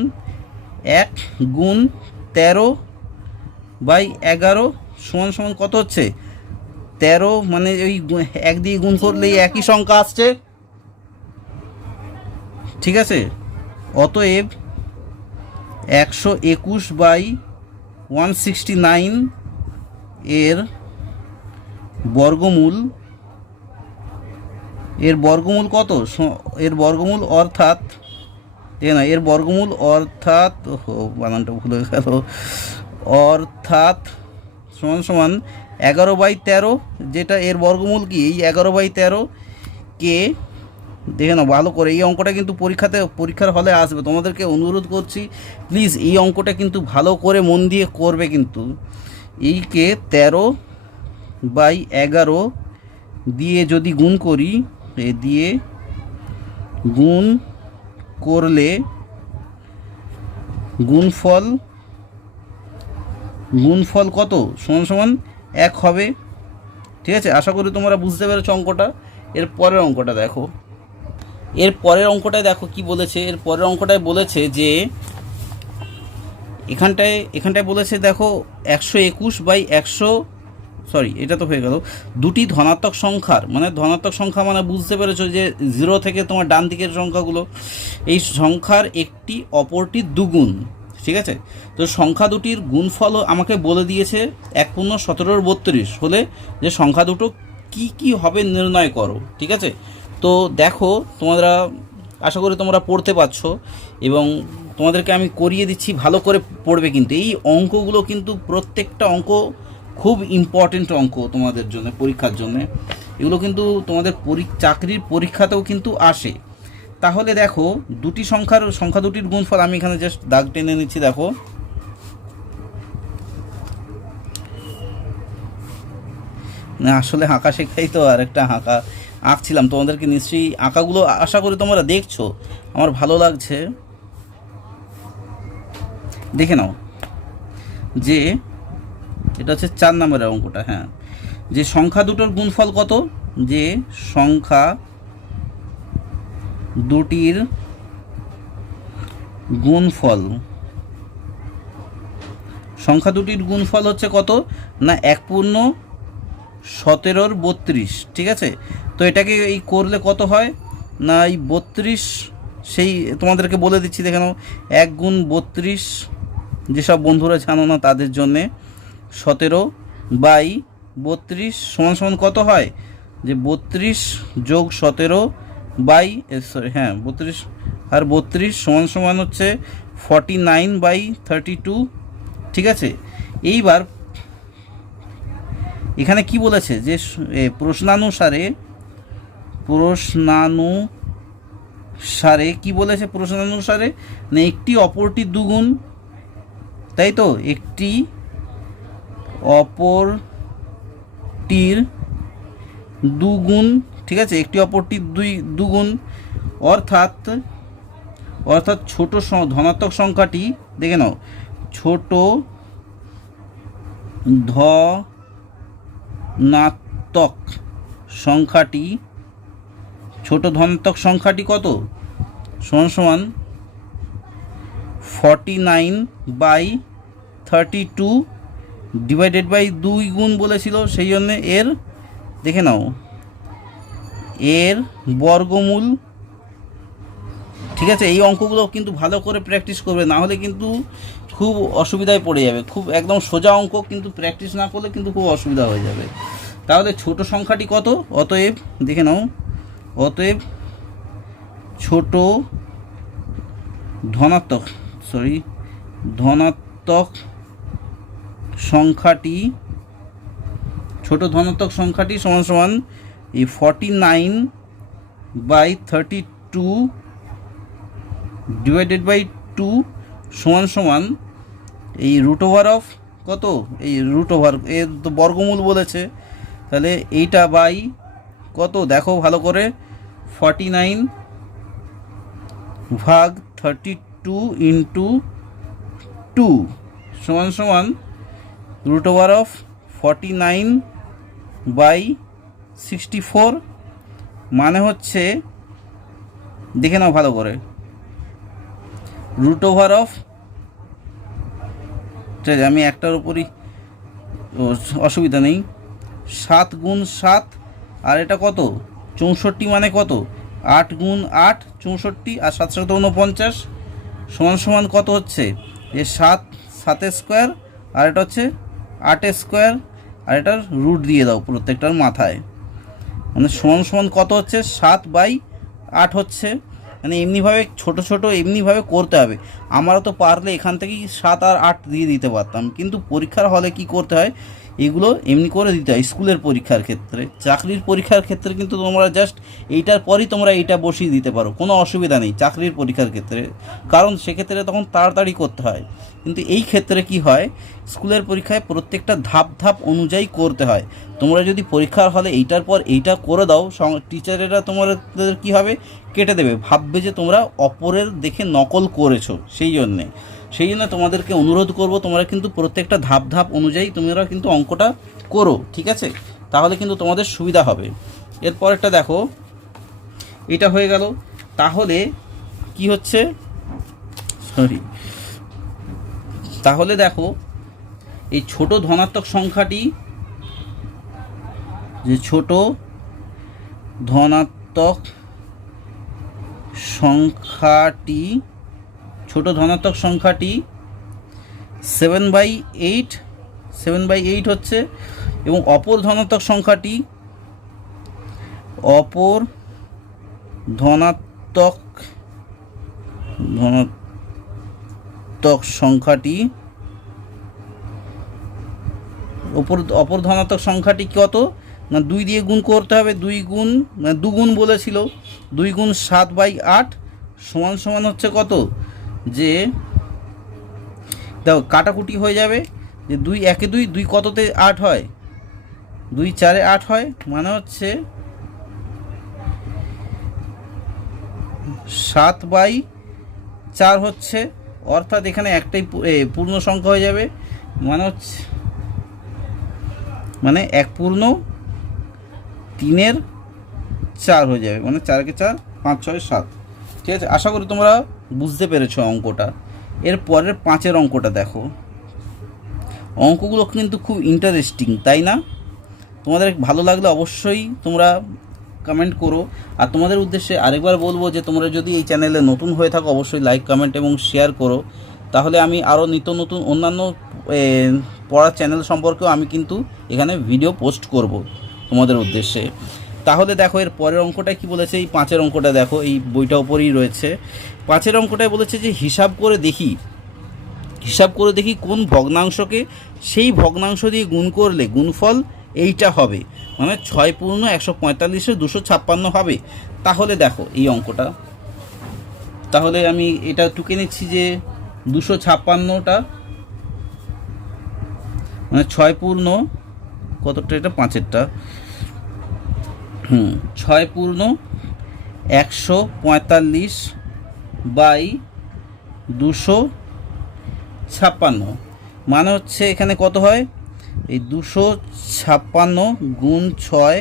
1 গুণ 13/11 সমান সমান কত হচ্ছে 13, মানে ওই 1 দিয়ে গুণ করলেই একই সংখ্যা আসছে, ঠিক আছে। অতএব 121/169 এর বর্গমূল কত, এর বর্গমূল অর্থাৎ বানানটা ভুল হয়ে গেল, অর্থাৎ সমান সমান 11/13, যেটা এর বর্গমূল কি এই 11/13 কে দেখে নাও ভালো করে। এই অঙ্কটা কিন্তু পরীক্ষার হলে আসবে, তোমাদেরকে অনুরোধ করছি প্লিজ এই অঙ্কটা কিন্তু ভালো করে মন দিয়ে করবে। কিন্তু এইকে 13/11 দিয়ে যদি গুণ করি, দিয়ে গুণ করলে গুণফল কত সমান সমান 1 হবে, ঠিক আছে। আশা করি তোমরা বুঝতে পেরেছো অঙ্কটা। এর পরের অঙ্কটায় দেখো কি বলেছে। এর পরের অঙ্কটায় বলেছে যে এখানটায় বলেছে দেখো 121/100, সরি এটা তো হয়ে গেল, দুটি ধনাত্মক সংখ্যা মানে বুঝতে পেরেছো যে 0 থেকে তোমার ডান দিকের সংখ্যাগুলো, এই সংখ্যার একটি অপরটির দুগুণ, ঠিক আছে। তো সংখ্যা দুটির গুণফল আমাকে বলে দিয়েছে 1×17=32 হলে যে সংখ্যা দুটো কি হবে নির্ণয় করো, ঠিক আছে। তো দেখো তোমরা আশা করি তোমরা পড়তে পারছো এবং তোমাদেরকে আমি করিয়ে দিচ্ছি, ভালো করে পড়বে। কিন্তু এই অঙ্কগুলো কিন্তু প্রত্যেকটা অঙ্ক খুব ইম্পর্টেন্ট অঙ্ক তোমাদের জন্য, পরীক্ষার জন্য। এগুলো কিন্তু তোমাদের চাকরির পরীক্ষাতেও কিন্তু আসে। তাহলে দেখো সংখ্যা দুটির গুণফল আমি এখানে জাস্ট দাগ টেনে নিচ্ছি। দেখো না আসলে আঁকা শেখাই তো, আর একটা আঁকছিলাম তোমাদেরকে, নিশ্চয়ই আঁকাগুলো আশা করি তোমরা দেখছো, আমার ভালো লাগছে। দেখে নাও যে এটা হচ্ছে 4 নম্বরের অঙ্কটা, হ্যাঁ, যে সংখ্যা দুটোর গুণফল কত, যে সংখ্যা দুটির গুণফল, সংখ্যা দুটির গুণফল হচ্ছে কত না 1/17 ঠিক আছে। তো এটাকে এই করলে কত হয় না এই 32, সেই তোমাদেরকে বলে দিচ্ছি দেখে নাও, 1 × 32, যেসব বন্ধুরা জানো না তাদের জন্যে, 17/32 সমান কত হয়, যে 32 + 17 হ্যাঁ 32 আর 32 সমান হচ্ছে 49/32, ঠিক আছে। এইবার এখানে কি বলেছে যে প্রশ্নানুসারে কি বলেছে, প্রশ্নানুসারে না একটি অপরটির দুগুণ, তাই তো, একটি অপরটির দুগুণ, ঠিক আছে, একটি অপরটির দুগুণ, অর্থাৎ ছোট ধনাত্মক সংখ্যাটি, দেখে নাও, ছোট ধনাত্মক সংখ্যাটি কত সমান 49/32 ডিভাইডেড বাই 2 গুণ বলেছিল, সেই জন্য এর, দেখে নাও, এর বর্গমূল, ঠিক আছে। এই অঙ্কগুলো কিন্তু ভালো করে প্র্যাকটিস করবে, না হলে কিন্তু খুব অসুবিধায় পড়ে যাবে। খুব একদম সোজা অঙ্ক, কিন্তু প্র্যাকটিস না করলে কিন্তু খুব অসুবিধা হয়ে যাবে। তাহলে ছোট সংখ্যাটি কত, অতএব দেখে নাও, অতএব ছোট ধনাত্মক সংখ্যাটি সমান এই 49/32 ডিভাইডেড বাই 2 সমান এই √, কত, এই √, এর তো বর্গমূল বলেছে, তাহলে এইটা বাই কত দেখো ভালো করে, 49/32 × 2 সমান √49/64, মানে হচ্ছে, দেখে নাও ভালো করে, আমি একটার উপরই, অসুবিধা নেই, 7 × 7, আর এটা কত 64, মানে কত 8 × 8 64, আর 7 × 7 49 সমান কত হচ্ছে, এ 7 স্কোয়ার, আর এটা হচ্ছে 8 স্কোয়ার, আর এটার রুট দিয়ে দাও প্রত্যেকটার মাথায়, মানে সমান কত হচ্ছে 7/8 হচ্ছে। মানে এমনিভাবে ছোট এমনিভাবে করতে হবে। আমরা তো পারলে এখান থেকেই 7 আর 8 দিয়ে দিতে পারতাম, কিন্তু পরীক্ষার হলে কি করতে হয়, এগুলো এমনি করে দিতে হয়। স্কুলের পরীক্ষার ক্ষেত্রে, চাকরির পরীক্ষার ক্ষেত্রে কিন্তু তোমরা জাস্ট এইটার পরই তোমরা এইটা বসিয়ে দিতে পারো, কোনো অসুবিধা নেই চাকরির পরীক্ষার ক্ষেত্রে, কারণ সেক্ষেত্রে তখন তাড়াতাড়ি করতে হয়। কিন্তু এই ক্ষেত্রে কি হয়, স্কুলের পরীক্ষায় প্রত্যেকটা ধাপ অনুযায়ী করতে হয়। তোমরা যদি পরীক্ষার হলে এইটার পর এইটা করে দাও, টিচারেরা তোমাদের কী হবে, কেটে দেবে, ভাববে যে তোমরা অপরের দেখে নকল করেছো। সেই জন্য তোমাদেরকে অনুরোধ করব, তোমরা কিন্তু প্রত্যেকটা ধাপ অনুযায়ী তোমরা কিন্তু অঙ্কটা করো, ঠিক আছে, তাহলে কিন্তু তোমাদের সুবিধা হবে। এরপরেরটা দেখো, এটা হয়ে গেল। তাহলে কি হচ্ছে, তাহলে দেখো এই ছোট ধনাত্মক সংখ্যাটি, যে ছোট ধনাত্মক সংখ্যাটি 7/8 হচ্ছে, এবং অপর ধনাত্মক সংখ্যাটি কত না 2 দিয়ে গুণ করতে হবে, 2 গুণ বলেছিল, 2 × 7/8 সমান হচ্ছে কত, যে দেখো কাটাকুটি হয়ে যাবে, যে 2 1 2 2 কততে 8 হয়, 2 4 8 হয়, মানে হচ্ছে 7/4 হচ্ছে, অর্থাৎ এখানে একটাই পূর্ণ সংখ্যা হয়ে যাবে, মানে হচ্ছে মানে 1/3/4 হয়ে যাবে, মানে 4 × 4 5 6 7। ঠিক আছে, আশা করি তোমরা বুঝতে পেরেছো অঙ্কটা। এর পরের 5-এর অঙ্কটা দেখো। অঙ্কগুলো কিন্তু খুব ইন্টারেস্টিং, তাই না? তোমাদের ভালো লাগলে অবশ্যই তোমরা কমেন্ট করো। আর তোমাদের উদ্দেশ্যে আরেকবার বলবো যে তোমরা যদি এই চ্যানেলে নতুন হয়ে থাকো অবশ্যই লাইক, কমেন্ট এবং শেয়ার করো। তাহলে আমি আরও নিত্য নতুন অন্যান্য পড়ার চ্যানেল সম্পর্কেও আমি কিন্তু এখানে ভিডিও পোস্ট করব তোমাদের উদ্দেশ্যে। তাহলে দেখো এর পরের অঙ্কটা কি বলেছে, এই 5-এর অঙ্কটা দেখো, এই বইটা উপরেই রয়েছে। 5-এর অঙ্কটায় বলেছে যে হিসাব করে দেখি কোন ভগ্নাংশকে সেই ভগ্নাংশ দিয়ে গুণ করলে গুণফল এইটা হবে, মানে 6/145 256 হবে। তাহলে দেখো এই অঙ্কটা, তাহলে আমি এটা টুকে নিচ্ছি যে 256টা মানে 6 কতটা, এটা 5-এরটা, 6/145/256 মানে হচ্ছে এখানে কত হয়, এই 256 গুণ 6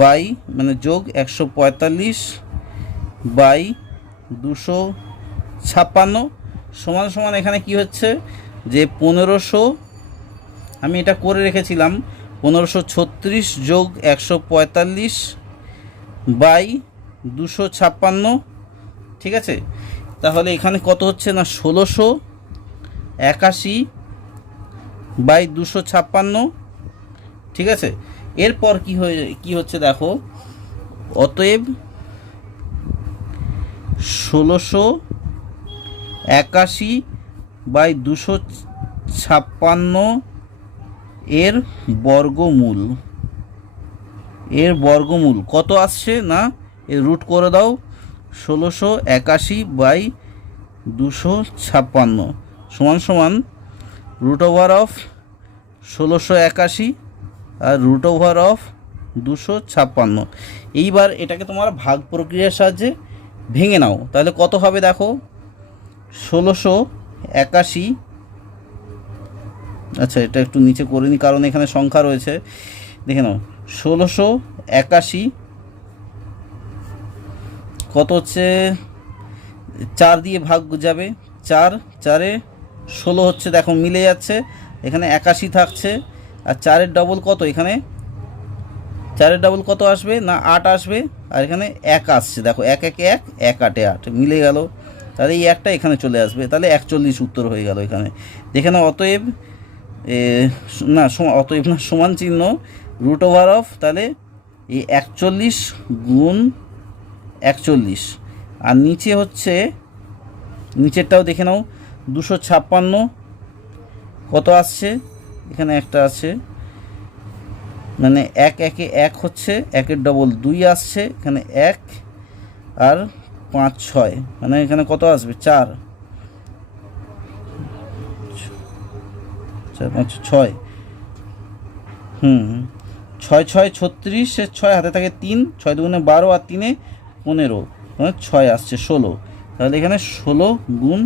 বাই মানে যোগ 145/256 সমান সমান এখানে কি হচ্ছে যে 1500, আমি এটা করে রেখেছিলাম 1536 যোগ 145/256। ঠিক আছে, তাহলে এখানে কত হচ্ছে না 1681/256। ঠিক আছে, এরপর কি হচ্ছে দেখো, অতএব 1681/256 এর বর্গমূল কত আসছে না, এর রুট করে দাও। 1681/256 সমান সমান রুট ওভার অফ 1681 আর রুট ওভার অফ 256। এইবার এটাকে তোমার ভাগ প্রক্রিয়ার সাহায্যে ভেঙে নাও, তাহলে কত হবে দেখো, 1681, আচ্ছা এটা একটু নিচে করে নিই কারণ এখানে সংখ্যা রয়েছে, দেখে নাও। 1681 কত হচ্ছে, 4 দিয়ে ভাগ যাবে, 4 4-এ 16 হচ্ছে, দেখো মিলে যাচ্ছে, এখানে 81 থাকছে। আর 4-এর ডবল কত, এখানে 4-এর ডবল কত আসবে না 8 আসবে, আর এখানে 1 আসছে, দেখো 1 1 1 1 8 8 মিলে গেল, তাহলে এই একটা এখানে চলে আসবে, তাহলে 41 উত্তর হয়ে গেল এখানে। দেখে নাও অতএব সমান চিহ্ন রুট ওভার অফ, তাহলে এই 41 গুণ 41, আর নিচে হচ্ছে নিচেরটাও দেখে নাও 256 কত আসছে, এখানে একটা আছে, মানে 1 1 1 হচ্ছে, 1-এর ডবল 2 আসছে, এখানে 1 আর 5 6, মানে এখানে কত আসবে 4 4 5 6, 6 6 36, 6 হাতে থাকে 3, 6 2 12 আর 3 15, মানে 6 আসছে 16, তাহলে এখানে 16 গুণ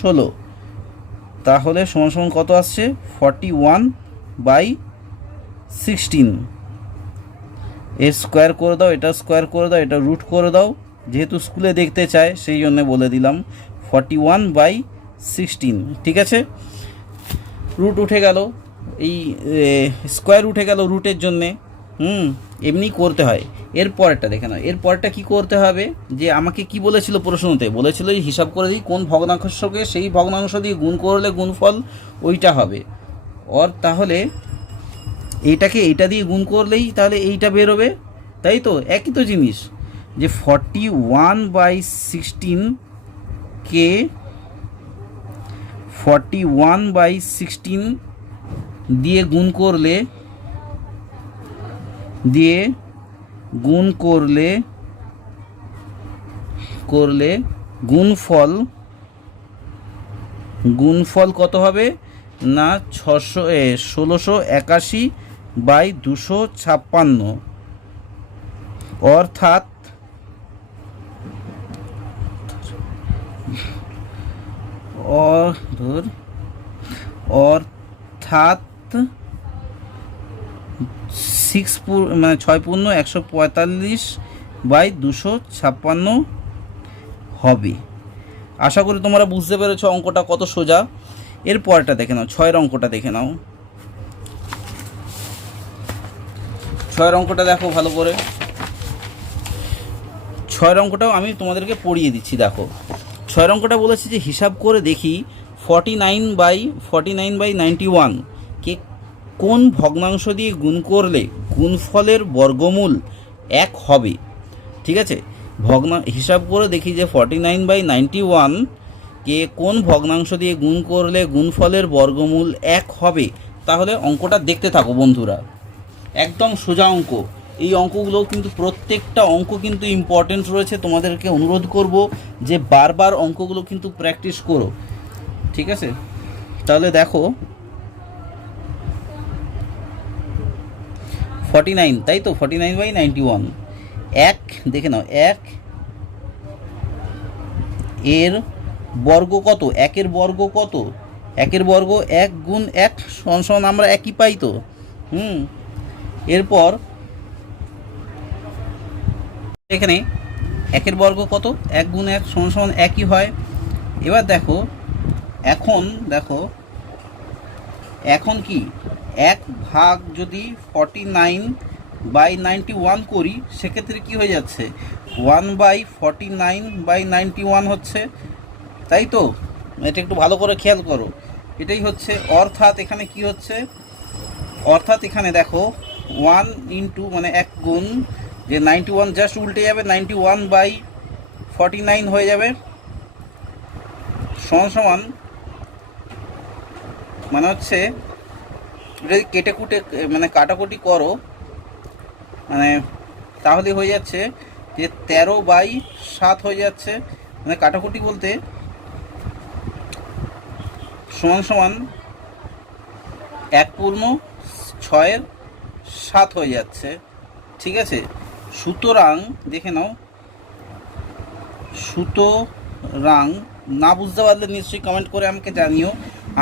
16, তাহলে সমান সমান কত আসছে 41/16। এর স্কোয়ার করে দাও, এটা স্কোয়ার করে দাও, এটা রুট করে দাও, যেহেতু স্কুলে দেখতে চায় সেই জন্য বলে দিলাম 41/16। ঠিক আছে, রুট উঠে গেল, এই স্কোয়ার উঠে গেল রুটের জন্যে, এমনি করতে হয়। এর পরেরটা দেখে নাও, এর পরেরটা কী করতে হবে, যে আমাকে কি বলেছিল প্রশ্নতে, বলেছিল যে হিসাব করে দিই কোন ভগ্নাংশকে সেই ভগ্নাংশ দিয়ে গুণ করলে গুণফল ওইটা হবে। তাহলে এইটাকে এইটা দিয়ে গুণ করলেই তাহলে এইটা বেরোবে, তাই তো, একই তো জিনিস, যে 41/16কে 41/16 দিয়ে গুণ করলে গুণফল কত হবে না 1681/256, অর্থাৎ অর্থাৎ 6 পূর্ণ 145/256 হবে। আশা করি তোমরা বুঝতে পেরেছো অঙ্কটা কত সোজা। এর পরেরটা দেখে নাও, 6 অঙ্কটা দেখে নাও। 6 অঙ্কটা দেখো ভালো করে। 6 অঙ্কটাও আমি তোমাদেরকে পড়িয়ে দিচ্ছি। দেখো 6 অঙ্কটা বলেছি যে হিসাব করে দেখি 49/91 কে কোন ভগ্নাংশ দিয়ে গুণ করলে গুণফলের বর্গমূল 1 হবে। ঠিক আছে, হিসাব করে দেখি যে 49/91 কে কোন ভগ্নাংশ দিয়ে গুণ করলে গুণফলের বর্গমূল 1 হবে। তাহলে অঙ্কটা দেখতে থাকো বন্ধুরা, একদম সোজা অঙ্ক। এই অঙ্কগুলো কিন্তু প্রত্যেকটা অঙ্ক কিন্তু ইম্পর্টেন্ট রয়েছে। তোমাদেরকে অনুরোধ করব যে বারবার অঙ্কগুলো কিন্তু প্র্যাকটিস করো। ঠিক আছে, তাহলে দেখো 49, তাই তো 49/91 1 দেখে নাও। 1 এর বর্গ কত? 1 এর বর্গ কত? 1 এর বর্গ 1 গুণ 1 সমান আমরা 1ই পাই তো। এরপর এখানে 1 এর বর্গ কত? 1 গুণ 1 সমান 1ই হয়। এবার দেখো এখন কি 1 ভাগ যদি 49/91 করি, সেক্ষেত্রে কি হয়ে যাচ্ছে? 1/49/91 হচ্ছে, তাই তো? এটা একটু ভালো করে খেয়াল করো, এটাই হচ্ছে। অর্থাৎ এখানে কি হচ্ছে? অর্থাৎ এখানে দেখো 1 ইন্টু মানে 1 গুণ যে 91 জাস্ট উল্টে যাবে, 91/49 হয়ে যাবে, সমান মানে হচ্ছে যদি কেটে কুটে মানে কাটাকুটি করো মানে তাহলে হয়ে যাচ্ছে যে 13/7 হয়ে যাচ্ছে। মানে কাটাকুটি বলতে সমান 1 পূর্ণ 6/7 হয়ে যাচ্ছে। ঠিক আছে, সুতরাং দেখে নাও। সুতরাং না বুঝতে পারলে নিশ্চয়ই কমেন্ট করে আমাকে জানিও,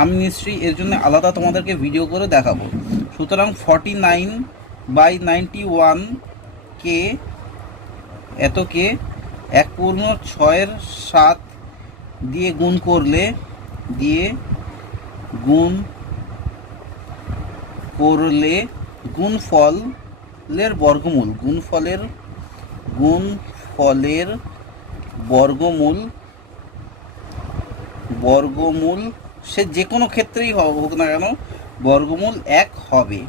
আমি নিশ্চয়ই এর জন্য আলাদা তোমাদেরকে ভিডিও করে দেখাবো। সুতরাং 49/91 কে এতকে 1 পূর্ণ 6/7 দিয়ে গুণ করলে গুণফলের বর্গমূল সে যে কোনো ক্ষেত্রেই হোক না কেন বর্গমূল 1 হবে।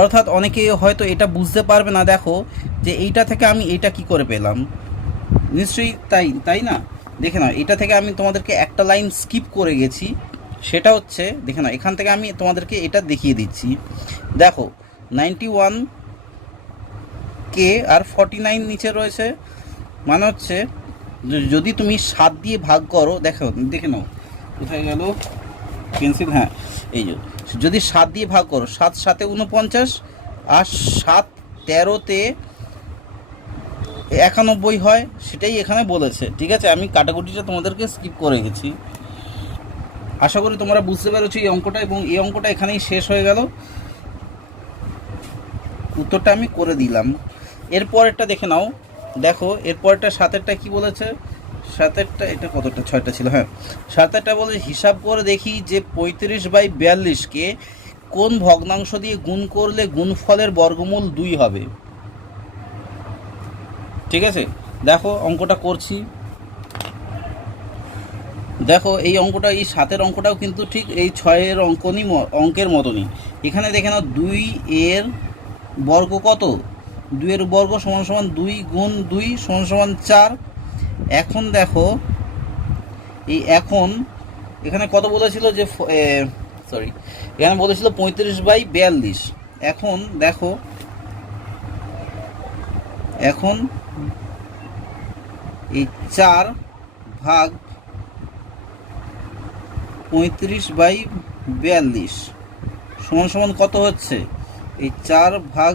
অর্থাৎ অনেকে হয়তো এটা বুঝতে পারবে না। দেখো যে এইটা থেকে আমি এইটা কি করে পেলাম, নিশ্চয়ই তাই না? দেখে নাও, এটা থেকে আমি তোমাদেরকে একটা লাইন স্কিপ করে গেছি। সেটা হচ্ছে দেখে নাও, এখান থেকে আমি তোমাদেরকে এটা দেখিয়ে দিচ্ছি। দেখো 91 কে আর 49 নিচে রয়েছে, মানে হচ্ছে যদি তুমি 7 দিয়ে ভাগ করো, দেখে নাও কোথায় গেল পেন্সিল, হ্যাঁ এই যদি 7 দিয়ে ভাগ করো, 7 7 49 আর 7 13-তে 91 হয়, সেটাই এখানে বলেছে। ঠিক আছে, আমি কাটাকুটিটা তোমাদেরকে স্কিপ করে গেছি। আশা করি তোমরা বুঝতে পেরেছো এই অঙ্কটা, এবং এই অঙ্কটা এখানেই শেষ হয়ে গেল। উত্তরটা আমি করে দিলাম। এরপরেরটা দেখে নাও। দেখো এরপরেরটা 7-এরটা কি বলেছে? 7-এরটা এটা কতটা? 6টা ছিল, হ্যাঁ। 7-এরটা বলে হিসাব করে দেখি যে 35/42 কে কোন ভগ্নাংশ দিয়ে গুণ করলে গুণফলের বর্গমূল 2 হবে। ঠিক আছে, দেখো অঙ্কটা করছি। দেখো এই অঙ্কটা, এই 7-এর অঙ্কটাও কিন্তু ঠিক এই 6-এর অঙ্কের মতনই। এখানে দেখে নাও 2 এর বর্গ কত? 2 এর বর্গ সমান 2 গুণ 2 সমান 4। এখন দেখো এখানে কত বলেছিল যে এখানে বলেছিল 35/42। এখন দেখো এই 4 ভাগ 35/42 সমান কত হচ্ছে? এই 4 ভাগ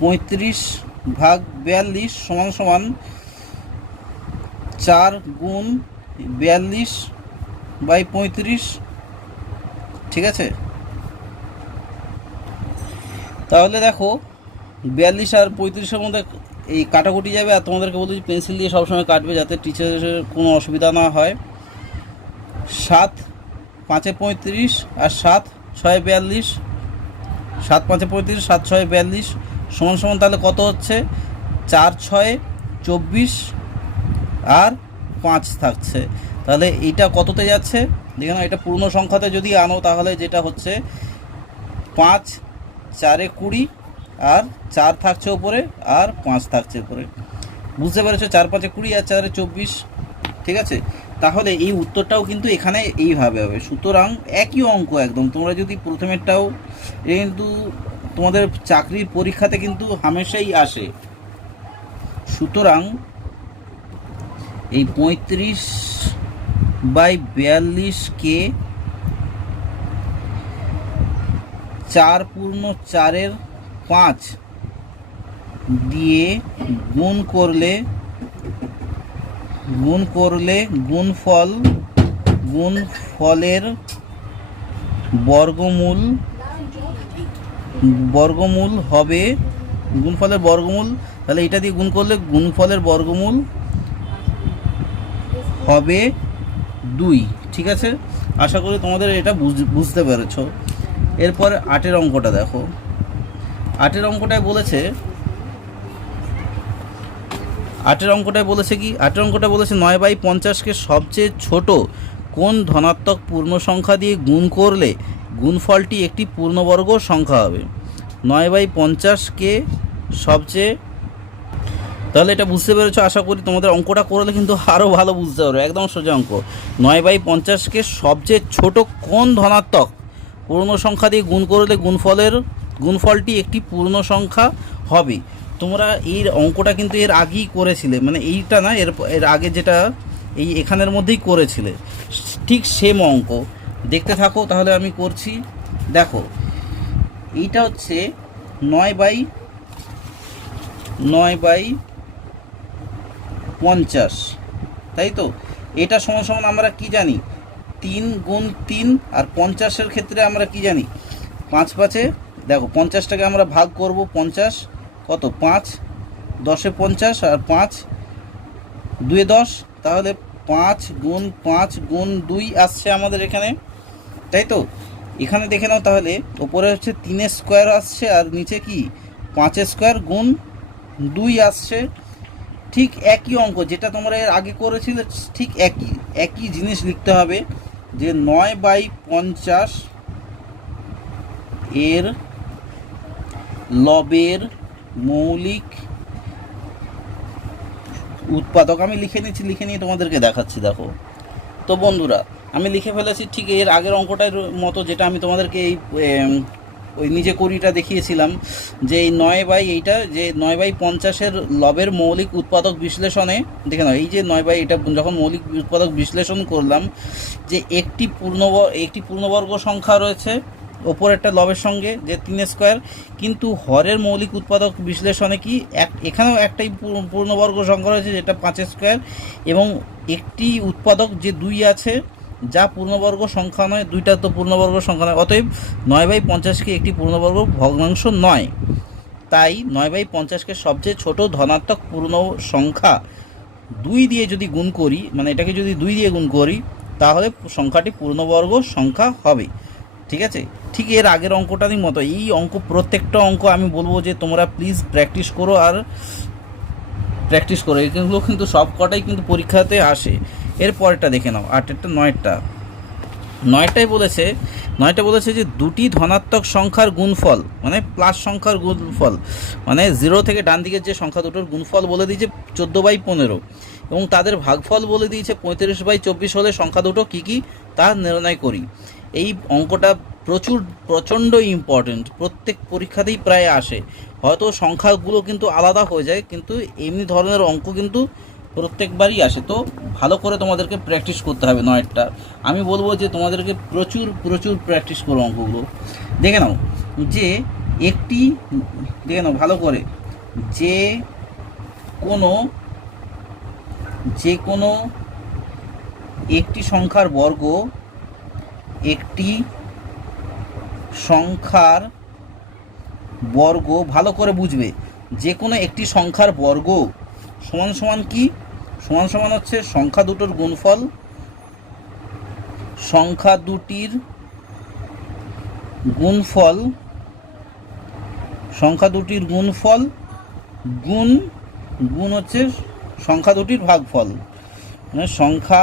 35/42 সমান 4 × 42/35, ঠিক আছে। তাহলে দেখো 42 আর 35-এর মধ্যে এই কাটাকুটি যাবে, আর তোমাদেরকে বলছি পেন্সিল দিয়ে সবসময় কাটবে যাতে টিচারের কোনো অসুবিধা না হয়। 7×5=35 আর 7×6=42, 7×5=35, 7×6=42 সমান সমান তাহলে কত হচ্ছে? 4×6=24 আর 5 থাকছে। তাহলে এইটা কততে যাচ্ছে দেখে নাও। এটা পূর্ণ সংখ্যাতে যদি আনো তাহলে যেটা হচ্ছে 5×4=20 আর 4 থাকছে ওপরে আর 5 থাকছে উপরে। বুঝতে পেরেছো? 4×5=20 আর 4×4=24, ঠিক আছে। তাহলে এই উত্তরটাও কিন্তু এখানে এইভাবে হবে। সুতরাং একই অঙ্ক একদম। তোমরা যদি প্রথমেরটাও, কিন্তু তোমাদের চাকরির পরীক্ষাতে কিন্তু হামেশাই আসে। সুতরাং এই 35/42-কে 4×4=5 দিয়ে গুণ করলে গুণফলের বর্গমূল হবে, গুণফলের বর্গমূল, তাহলে এটা দিয়ে গুণ করলে গুণফলের বর্গমূল হবে 2, ঠিক আছে। আশা করি তোমাদের এটা বুঝতে পেরেছো। এরপর 8-এর অঙ্কটা দেখো। 8-এর অঙ্কটায় বলেছে কি? 8-এর অঙ্কটা বলেছে 9/50-কে সবচেয়ে ছোট কোন ধনাত্মক পূর্ণ সংখ্যা দিয়ে গুণ করলে গুণফলটি একটি পূর্ণবর্গ সংখ্যা হবে। 9/50-কে সবচেয়ে, তাহলে এটা বুঝতে পেরেছো। আশা করি তোমাদের অঙ্কটা করলে কিন্তু আরও ভালো বুঝতে পারবে, একদম সোজা অঙ্ক। 9/50-কে সবচেয়ে ছোট কোন ধনাত্মক পূর্ণ সংখ্যা দিয়ে গুণ করলে গুণফলটি একটি পূর্ণ সংখ্যা হবে। তোমরা এই অঙ্কটা কিন্তু এর আগেই করেছিলে, মানে এইটা না, এর আগে যেটা এই এখানের মধ্যেই করেছিলে, ঠিক সেম অঙ্ক। দেখতে থাকো তাহলে আমি করছি। দেখো এইটা হচ্ছে 9/50, তাই তো। এটা সমান সমান আমরা কি জানি? 3×3, আর 50-এর ক্ষেত্রে আমরা কি জানি? 5×5, দেখো 50টাকে আমরা ভাগ করব। 50 কত? 5, 10-এ 50 আর 5×2=10, তাহলে 5×5×2 আসছে আমাদের এখানে, তাই তো। এখানে দেখে নাও তাহলে ওপরে হচ্ছে 3-এর স্কোয়ার আসছে আর নিচে কি 5-এর স্কোয়ার গুণ 2 আসছে। ঠিক একই অঙ্ক যেটা তোমরা এর আগে করেছিলে, ঠিক একই জিনিস লিখতে হবে যে 9/50 এর লবের মৌলিক উৎপাদক। আমি লিখে নিয়ে তোমাদেরকে দেখাচ্ছি। দেখো তো বন্ধুরা, আমি লিখে ফেলেছি ঠিক এর আগের অঙ্কটার মতো, যেটা আমি তোমাদেরকে ওই নিজে করিটা দেখিয়েছিলাম, যে এই 9/50-এর লবের মৌলিক উৎপাদক বিশ্লেষণে দেখে নাও। এই যে 9 এটা যখন মৌলিক উৎপাদক বিশ্লেষণ করলাম, যে একটি পূর্ণবর্গ সংখ্যা রয়েছে ওপর একটা লবের সঙ্গে, যে 3-এর স্কোয়ার, কিন্তু হরের মৌলিক উৎপাদক বিশ্লেষণে কি এখানেও একটাই পূর্ণবর্গ সংখ্যা রয়েছে যেটা 5-এর স্কোয়ার, এবং একটি উৎপাদক যে 2 আছে, যা পূর্ণবর্গ সংখ্যা নয়। 2টা তো পূর্ণবর্গ সংখ্যা নয়, অতএব 9/50-কে একটি পূর্ণবর্গ ভগ্নাংশ নয়। তাই 9/50-কে সবচেয়ে ছোট ধনাত্মক পূর্ণ সংখ্যা 2 দিয়ে যদি গুণ করি, মানে এটাকে যদি 2 দিয়ে গুণ করি, তাহলে সংখ্যাটি পূর্ণবর্গ সংখ্যা হবে, ঠিক আছে। ঠিক এর আগের অঙ্কটারই মতো এই অঙ্ক, প্রত্যেকটা অঙ্ক আমি বলবো যে তোমরা প্লিজ প্র্যাকটিস করো, আর প্র্যাকটিস করো। এগুলো কিন্তু সব কটাই কিন্তু পরীক্ষাতে আসে। এরপরটা দেখে নাও 8-এরটা। 9টায় বলেছে যে দুটি ধনাত্মক সংখ্যার গুণফল, মানে প্লাস সংখ্যার গুণফল, মানে 0 থেকে ডান দিকের যে সংখ্যা দুটোর গুণফল বলে দিয়েছে 14/15, এবং তাদের ভাগফল বলে দিয়েছে 35/24 হলে সংখ্যা দুটো কী তা নির্ণয় করি। এই অঙ্কটা প্রচণ্ড ইম্পর্টেন্ট, প্রত্যেক পরীক্ষাতেই প্রায় আসে। হয়তো সংখ্যাগুলো কিন্তু আলাদা হয়ে যায়, কিন্তু এমনি ধরনের অঙ্ক কিন্তু প্রত্যেকবারই আসে। তো ভালো করে তোমাদেরকে প্র্যাকটিস করতে হবে। 9টা আমি বলবো যে তোমাদেরকে প্রচুর প্র্যাকটিস করো অঙ্কগুলো। দেখে নাও যে দেখে নাও ভালো করে, যে কোনো যে কোনো একটি সংখ্যার বর্গ একটি সংখ্যার বর্গ, ভালো করে বুঝবে, যে কোনো একটি সংখ্যার বর্গ সমান সমান কি, সমান সমান হচ্ছে সংখ্যা দুটোর গুণফল, সংখ্যা দুটির গুণফল, সংখ্যা দুটির গুণফল গুণ গুণ হচ্ছে সংখ্যা দুটির ভাগফল, মানে সংখ্যা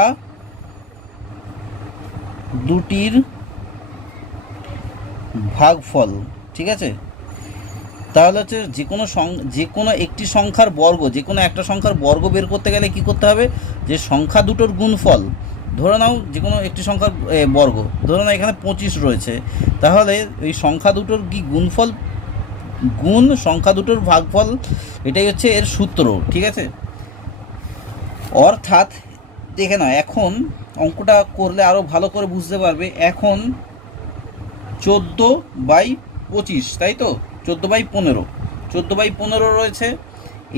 দুটির ভাগফল। ঠিক আছে, তাহলে হচ্ছে যে কোনো একটি সংখ্যার বর্গ, যে কোনো একটা সংখ্যার বর্গ বের করতে গেলে কি করতে হবে, যে সংখ্যা দুটোর গুণফল, ধরে নাও যে কোনো একটি সংখ্যার বর্গ, ধরে নাও এখানে 25 রয়েছে, তাহলে এই সংখ্যা দুটোর কি গুণফল গুণ সংখ্যা দুটোর ভাগফল, এটাই হচ্ছে এর সূত্র। ঠিক আছে, অর্থাৎ দেখে নাও, এখন অঙ্কটা করলে আরও ভালো করে বুঝতে পারবে। এখন 14/25, তাই তো, 14/15 রয়েছে,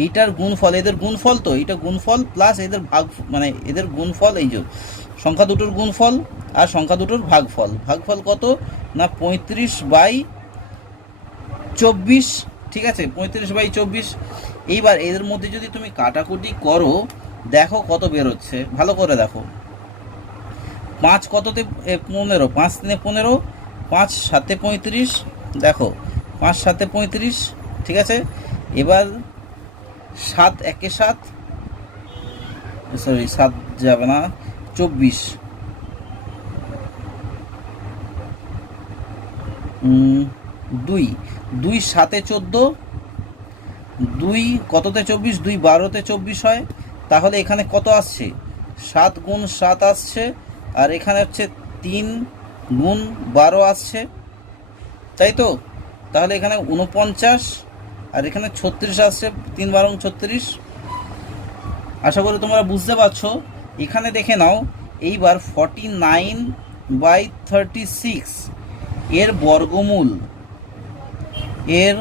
এইটার গুণফল, এদের গুণফল, তো এইটা গুণফল প্লাস এদের ভাগ, মানে এদের গুণফল, এই যে সংখ্যা দুটোর গুণফল আর সংখ্যা দুটোর ভাগফল, ভাগফল কত না 35/24। ঠিক আছে, 35/24। এইবার এদের মধ্যে যদি তুমি কাটাকুটি করো, দেখো কত বেরোচ্ছে, ভালো করে দেখো। 5 কততে 15, 5 3 15, 5 7 35, দেখো 5 7 35। ঠিক আছে, এবার 7 1 7, সরি 7 যাবে না, 24, 2 2 7 14, 2 কততে 24, 2 12তে 24 হয়, তাহলে এখানে কত আসছে, 7 গুণ 7 আসছে, আর এখানে হচ্ছে 3 গুণ 12 আসছে, তাই তো, তাহলে এখানে 49 আর এখানে 36 আসছে, 3 12 36। আশা করি তোমরা বুঝতে পারছো। এখানে দেখে নাও, এইবার 49/36 এর বর্গমূল, এর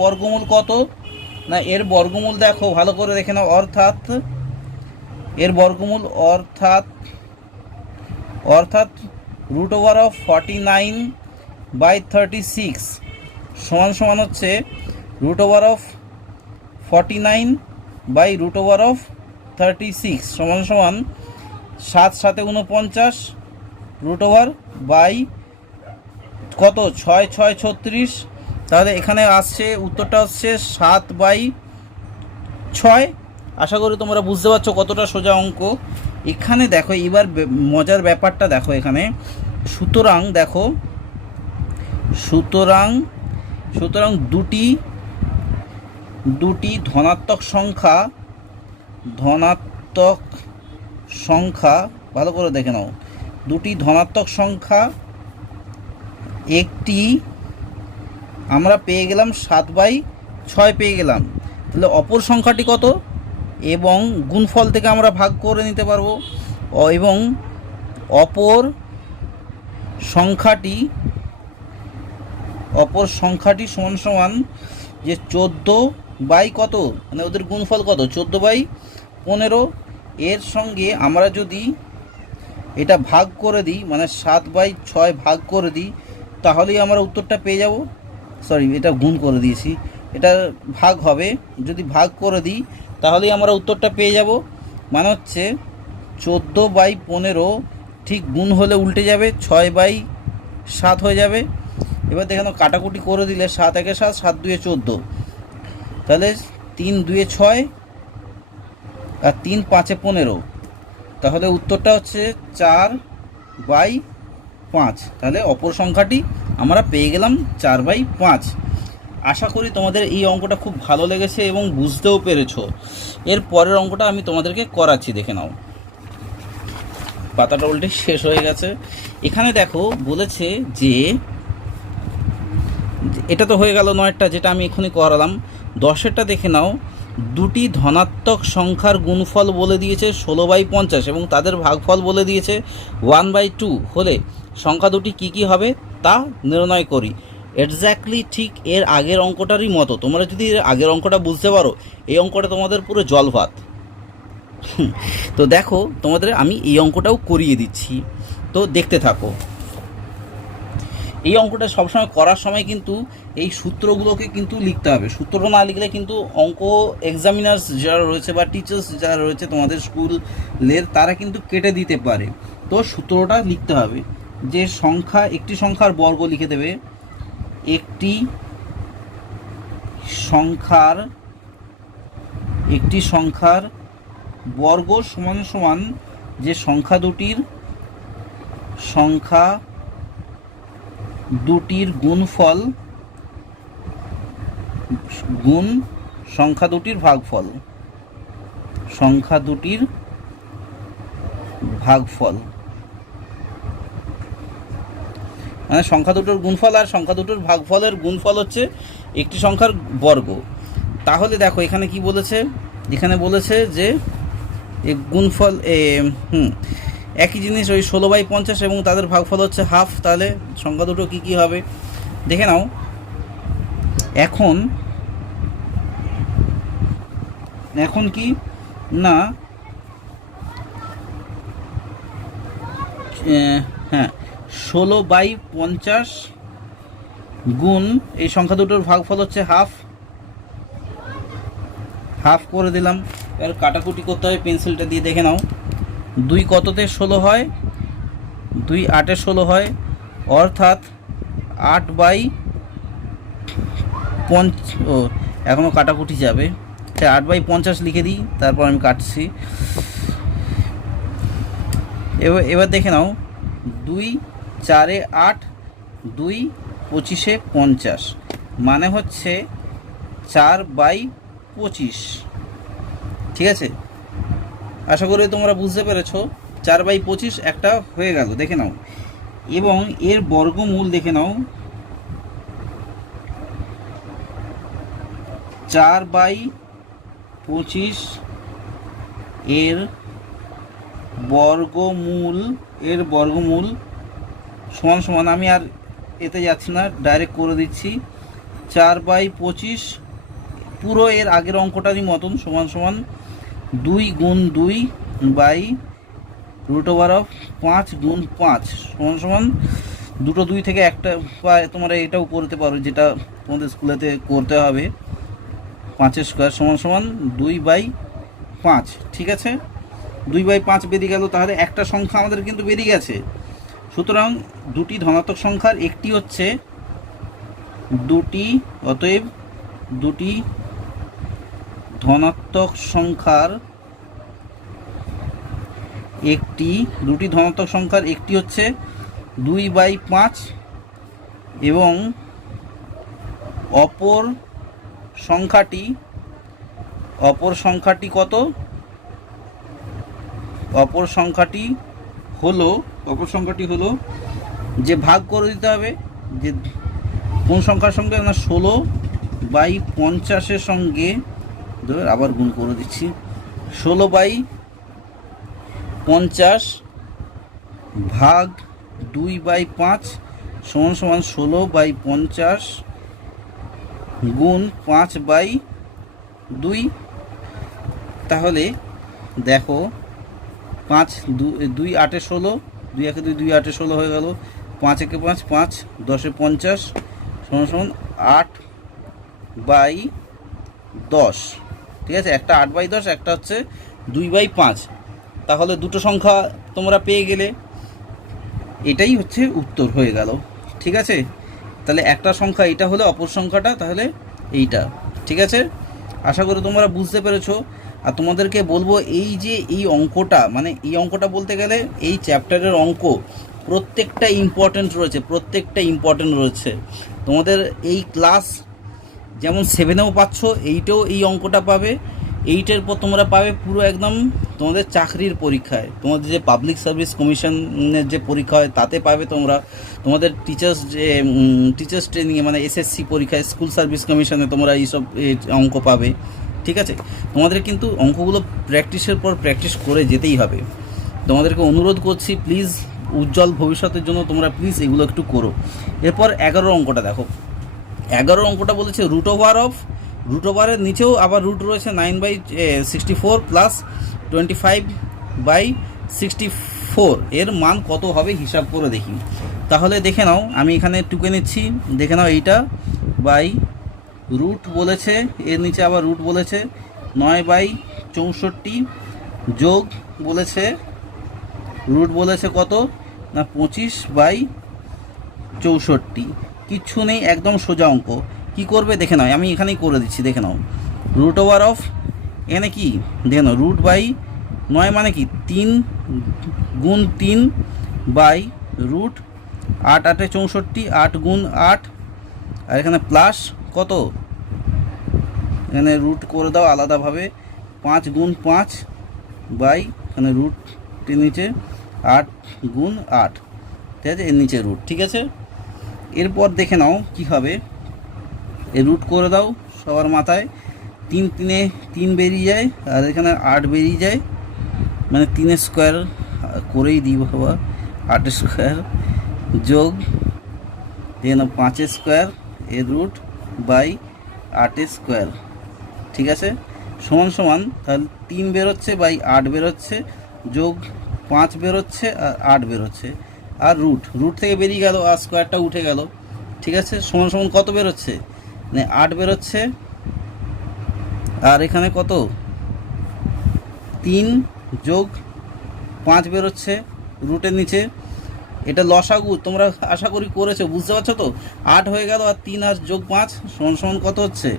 বর্গমূল কত না, এর বর্গমূল দেখো ভালো করে দেখে নাও, অর্থাৎ এর বর্গমূল অর্থাৎ √49/36 সমান সমান হচ্ছে √49/√36 সমান সমান 7 7 49, √বাই কত 6 6 36, তাহলে এখানে আসছে উত্তরটা হচ্ছে 7/6। আশা করি তোমরা বুঝতে পারছো কতটা সোজা অঙ্ক। এখানে দেখো, এবার মজার ব্যাপারটা দেখো এখানে, সুতরাং দেখো, সুতরাং দুটি ধনাত্মক সংখ্যা, ভালো করে দেখে নাও, দুটি ধনাত্মক সংখ্যা, একটি আমরা পেয়ে গেলাম 7/6 পেয়ে গেলাম, তাহলে অপর সংখ্যাটি কত, এবং গুণফল থেকে আমরা ভাগ করে নিতে পারবো, এবং অপর সংখ্যাটি সমান সমান যে 14 কত, মানে ওদের গুণফল কত 14/15, এর সঙ্গে আমরা যদি এটা ভাগ করে দিই, মানে 7/6 ভাগ করে দিই, তাহলেই আমরা উত্তরটা পেয়ে যাব। সরি, এটা গুণ করে দিয়েছি, এটা ভাগ হবে, যদি ভাগ করে দিই তাহলেই আমরা উত্তরটা পেয়ে যাব, মানে হচ্ছে 14/15 ঠিক গুণ হলে উল্টে যাবে, 6/7 হয়ে যাবে। এবার দেখেন কাটাকুটি করে দিলে 7 1 7, 7 2 14, তাহলে 3 2 6 আর 3 5 15, তাহলে উত্তরটা হচ্ছে 4/5। তাহলে অপর সংখ্যাটি আমরা পেয়ে গেলাম 4/5। আশা করি তোমাদের এই অঙ্কটা খুব ভালো লেগেছে এবং বুঝতেও পেরেছো। এর পরের অঙ্কটা আমি তোমাদেরকে করাচ্ছি, দেখে নাও। পাতাটা উল্টে শেষ হয়ে গেছে। এখানে দেখো বলেছে যে, এটা তো হয়ে গেল 9টা, যেটা আমি এখনই করালাম। 10এরটা দেখে নাও, দুটি ধনাত্মক সংখ্যার গুণফল বলে দিয়েছে 16/50 এবং তাদের ভাগফল বলে দিয়েছে 1/2 হলে সংখ্যা দুটি কি কি হবে তা নির্ণয় করি। এক্স্যাক্টলি ঠিক এর আগের অঙ্কটারই মতো। তোমরা যদি এর আগের অঙ্কটা বুঝতে পারো, এই অঙ্কটা তোমাদের পুরো জল ভাত। তো দেখো তোমাদের আমি এই অঙ্কটাও করিয়ে দিচ্ছি, তো দেখতে থাকো। এই অঙ্কটা সবসময় করার সময় কিন্তু এই সূত্রগুলোকে কিন্তু লিখতে হবে। সূত্র না লিখলে কিন্তু অঙ্ক এক্সামিনার্স যারা রয়েছে বা টিচার্স যারা রয়েছে তোমাদের স্কুলের, তারা কিন্তু কেটে দিতে পারে। তো সূত্রটা লিখতে হবে যে একটি সংখ্যার বর্গ লিখে দেবে, একটি সংখ্যার বর্গ সমান সমান যে সংখ্যা দুটির গুণফল গুণ সংখ্যা দুটির ভাগফল, মানে সংখ্যা দুটোর গুণফল আর সংখ্যা দুটোর ভাগফলের গুণফল হচ্ছে একটি সংখ্যার বর্গ। তাহলে দেখো এখানে কি বলেছে, এখানে বলেছে যে গুণফল একই জিনিস, ওই 16/50 এবং তাদের ভাগফল হচ্ছে হাফ। তাহলে সংখ্যা দুটো কি হবে দেখে নাও। এখন কি না, হ্যাঁ 16/50 গুণ এই সংখ্যা দুটোর ভাগফল হচ্ছে হাফ করে দিলাম। এবার কাটাকুটি করতে হয় পেন্সিলটা দিয়ে, দেখে নাও 2 কততে 16 হয়, 2 8-এ 16 হয়, অর্থাৎ 8/50। এখনও কাটাকুটি যাবে, 8/50 লিখে দিই, তারপর আমি কাটছি। এবার দেখে নাও 2 4-এ 8, 2 25-এ 50, মানে হচ্ছে 4/25। ঠিক আছে, আশা করি তোমরা বুঝতে পেরেছো। 4/25 একটা হয়ে গেল, দেখে নাও। এবং এর বর্গমূল দেখে নাও, 4/25 এর বর্গমূল সমান সমান, আমি আর এতে যাচ্ছি না, ডাইরেক্ট করে দিচ্ছি। 4/25 পুরো এর আগের অঙ্কটারই মতন সমান সমান 2 গুণ 2 বাই √5 গুণ 5 সমান সমান দুটো 2 থেকে একটা, বা তোমরা এটাও করতে পারো যেটা তোমাদের স্কুলেতে করতে হবে, 5-এর স্কোয়ার সমান সমান 2/5। ঠিক আছে, 2/5 বেরিয়ে গেল। তাহলে একটা সংখ্যা আমাদের কিন্তু বেরিয়ে গেছে। সুতরাং দুটি ধনাত্মক সংখ্যার একটি হচ্ছে অতএব দুটি ধনাত্মক সংখ্যার একটি হচ্ছে 2/5 এবং অপর সংখ্যাটি কত? অপর সংখ্যাটি হলো যে ভাগ করে দিতে হবে, যে কোন সংখ্যার সঙ্গে না 16/50-এর সঙ্গে, আবার গুণ করে দিচ্ছি, 16/50 ভাগ 2/5 সমান সমান 16/50 গুণ 5/2। তাহলে দেখো 5 2 8-এ 16, 2 1-এ 2, 2 8-এ 16 হয়ে গেল, 5 1-এ 5, 5 10-এ 50 সমান সমান 8/10। ঠিক আছে, একটা 8/10, একটা হচ্ছে 2/5। তাহলে দুটো সংখ্যা তোমরা পেয়ে গেলে, এটাই হচ্ছে উত্তর হয়ে গেল। ঠিক আছে, তাহলে একটা সংখ্যা এটা হলে অপর সংখ্যাটা তাহলে এইটা। ঠিক আছে, আশা করি তোমরা বুঝতে পেরেছো। আর তোমাদেরকে বলবো এই যে এই অঙ্কটা বলতে গেলে এই চ্যাপ্টারের অঙ্ক প্রত্যেকটা ইম্পর্টেন্ট রয়েছে। তোমাদের এই ক্লাস যেমন 7-এও পাচ্ছ, 8-এও এই অঙ্কটা পাবে। 8-এর পর তোমরা পাবে পুরো একদম তোমাদের চাকরির পরীক্ষায়, তোমাদের যে পাবলিক সার্ভিস কমিশনের যে পরীক্ষা হয় তাতে পাবে তোমরা। তোমাদের টিচার্স ট্রেনিংয়ে মানে SSC পরীক্ষায়, স্কুল সার্ভিস কমিশনে তোমরা এইসব অঙ্ক পাবে। ঠিক আছে, তোমাদের কিন্তু অঙ্কগুলো প্র্যাকটিসের পর প্র্যাকটিস করে যেতেই হবে। তোমাদেরকে অনুরোধ করছি, প্লিজ উজ্জ্বল ভবিষ্যতের জন্য তোমরা প্লিজ এগুলো একটু করো। এরপর 11 অঙ্কটা দেখো। 11 অঙ্কটা বলেছে রুট ওভারের নিচেও আবার রুট রয়েছে 9/64 প্লাস 25/64 এর মান কত হবে হিসাব করে দেখি। তাহলে দেখে নাও, আমি এখানে টুকে নিচ্ছি, দেখে নাও এইটা বাই রুট বলেছে, এর নিচে আবার রুট বলেছে 9/64 যোগ বলেছে রুট বলেছে কত না 25/64। কিচ্ছু নেই, একদম সোজা অঙ্ক। কি করবে দেখে নাও, আমি এখানেই করে দিচ্ছি, দেখে নাও। রুট ওভার অফ এখানে কি দেখে নাও, রুট বাই 9 মানে কি 3 গুণ 3 বাই রুট 8 8 64, 8 গুণ 8, আর এখানে প্লাস কত, এখানে রুট করে দাও আলাদাভাবে, 5 গুণ 5 বাই এখানে রুটের নিচে 8 গুণ 8, ঠিক আছে, এর নিচে রুট, ঠিক আছে। এরপর দেখে নাও কি হবে, এর রুট করে দাও সবার মাথায়, 3 3 3 বেরিয়ে যায়, আর এখানে 8 বেরিয়ে যায়, মানে 3 স্কোয়ার করেই দিই বাবা, 8 স্কোয়ার যোগ দেখে 5 স্কোয়ার এর রুট বাই 8 স্কোয়ার, ঠিক আছে, সমান সমান তাহলে 3 বেরোচ্ছে বাই 8 বেরোচ্ছে, যোগ 5 বেরোচ্ছে আর 8 বেরোচ্ছে, আর রুট থেকে বেরিয়ে গেল আর স্কোয়ারটা উঠে গেল, ঠিক আছে, সমান সমান কত বেরোচ্ছে, মানে 8 বেরোচ্ছে, আর এখানে কত 3 যোগ 5 বেরোচ্ছে রুটের নিচে। এটা লসাগু, তোমরা আশা করি করেছো, বুঝতে পারছো তো। 8 হয়ে গেল আর 3 আর যোগ 5 সমান সমান কত হচ্ছে,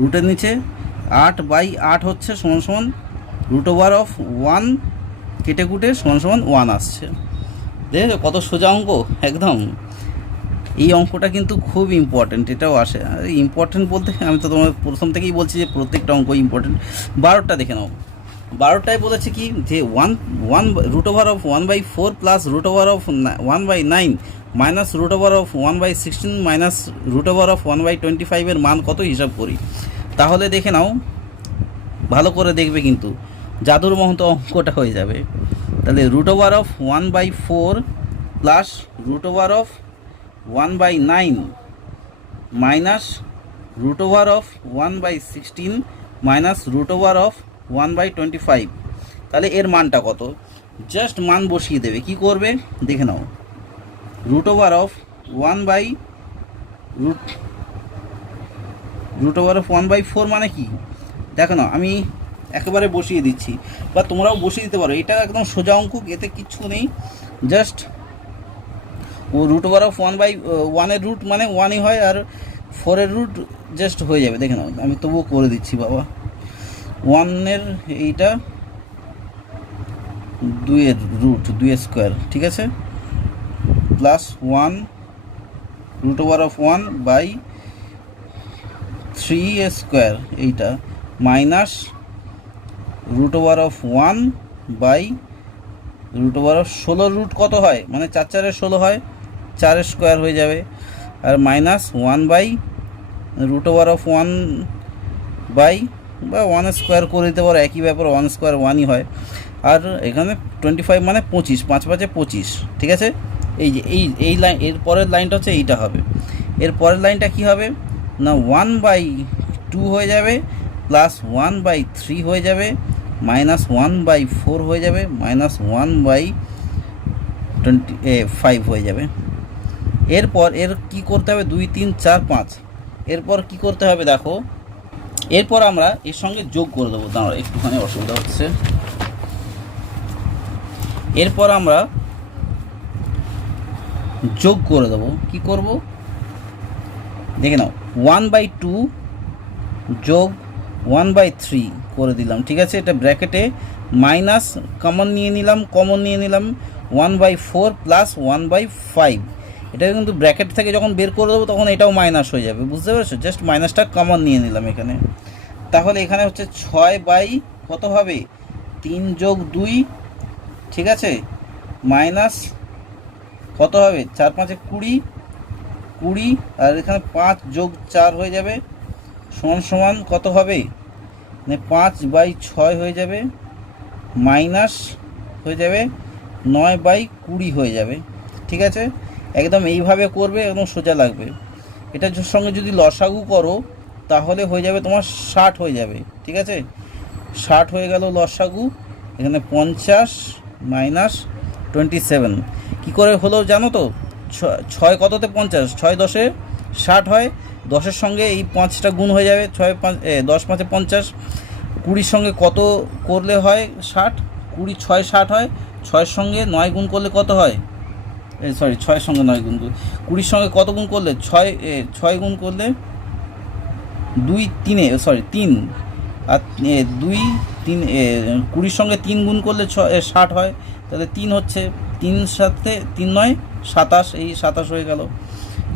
রুটের নিচে 8/8 হচ্ছে, সমান সমান রুট ওভার অফ 1 কেটে কুটে সমান সমান 1 আসছে। দেখেছো কত সোজা অঙ্ক একদম। এই অঙ্কটা কিন্তু খুব ইম্পর্টেন্ট, এটাও আসে। ইম্পর্টেন্ট বলতে আমি তো তোমার প্রথম থেকেই বলছি যে প্রত্যেকটা অঙ্ক ইম্পর্টেন্ট। 12টা দেখে নাও, 12টায় বলেছে কি যে 1 root over of 1/4 plus root over of 1/9 minus root over of 1/16 minus root over of 1/25 এর মান কত হিসাব করি। তাহলে দেখে নাও, ভালো করে দেখবে কিন্তু জাদুর মতো অঙ্কটা হয়ে যাবে। তাহলে root over of 1/4 plus root over of 1/9 minus root over of 1/16 minus root over of 1/25, তাহলে এর মানটা কত, জাস্ট মান বসিয়ে দেবে। কি করবে দেখে নাও, রুট ওভার অফ 1/4 মানে কি দেখো না, আমি একেবারে বসিয়ে দিচ্ছি, বা তোমরাও বসিয়ে দিতে পারো, এটা একদম সোজা অঙ্ক, এতে কিচ্ছু নেই, জাস্ট ও রুট ওভার অফ 1/1 রুট মানে 1ই হয়, আর 4 রুট জাস্ট হয়ে যাবে। দেখে নাও, আমি তবুও করে দিচ্ছি বাবা, 1 এইটা 2 রুট 2 স্কোয়ার, ঠিক আছে, plus 1 root over of 1/3 square এইটা, minus root over of 1 root over of 16 root কত হয়, মানে 4 4 16 হয়, 4 স্কোয়ার হয়ে যাবে, আর মাইনাস 1 রুট ওভার অফ 1 বা 1 স্কোয়ার করে দিতে পারো, একই ব্যাপার, 1 স্কোয়ার 1ই হয়, আর এখানে 25 মানে 25, 5 5 25, ঠিক আছে। এই যে এই লাইন, এর পরের লাইনটা হচ্ছে এইটা হবে, এর পরের লাইনটা কি হবে না 1/2 হয়ে যাবে, প্লাস 1/3 হয়ে যাবে, মাইনাস 1/4 হয়ে যাবে, মাইনাস 1/25 হয়ে যাবে। এরপর এর কি করতে হবে, 2 3 4 5, এরপর কি করতে হবে দেখো, এরপর আমরা এর সঙ্গে যোগ করে দেবো, দাঁড়াও একটুখানি অসুবিধা হচ্ছে। এরপর আমরা যোগ করে দেবো, কি করব দেখে নাও, 1/2 যোগ 1/3 করে দিলাম, ঠিক আছে, এটা ব্র্যাকেটে মাইনাস কমন নিয়ে নিলাম 1/4 প্লাস 1/5, এটা কিন্তু ব্র্যাকেট থেকে যখন বের করে দেবো তখন এটাও মাইনাস হয়ে যাবে, বুঝতে পেরেছো, জাস্ট মাইনাসটা কমন নিয়ে নিলাম এখানে। তাহলে এখানে হচ্ছে 6 কত হবে 3 যোগ 2, ঠিক আছে, মাইনাস কত হবে 4 5 20, আর এখানে 5 যোগ 4 হয়ে যাবে, সমান সমান কত হবে, মানে 5/6 হয়ে যাবে, মাইনাস হয়ে যাবে 9/20 হয়ে যাবে, ঠিক আছে। একদম এইভাবে করবে, একদম সোজা লাগবে। এটার সঙ্গে যদি লসাগু করো তাহলে হয়ে যাবে তোমার 60 হয়ে যাবে, ঠিক আছে, 60 হয়ে গেল লসাগু। এখানে 50 মাইনাস 27 কী করে হলো জানো তো? 6 কততে 50, 6 10-এ 60 হয়, 10-এর সঙ্গে এই 5টা গুণ হয়ে যাবে, 6 5 10 5-এ 50, 20-র সঙ্গে কত করলে হয় 60, 20 6 60 হয়, 6-এর সঙ্গে 9 গুণ করলে কত হয়, সরি 6-এর সঙ্গে 9 গুণ, 20-র সঙ্গে কত গুণ করলে 6 গুণ করলে 2 3-এ সরি 3 আর 2 3 20-র সঙ্গে 3 গুণ করলে 60 হয়, তাহলে 3 হচ্ছে, 3 সাথে 3 9 27, এই 27 হয়ে গেল।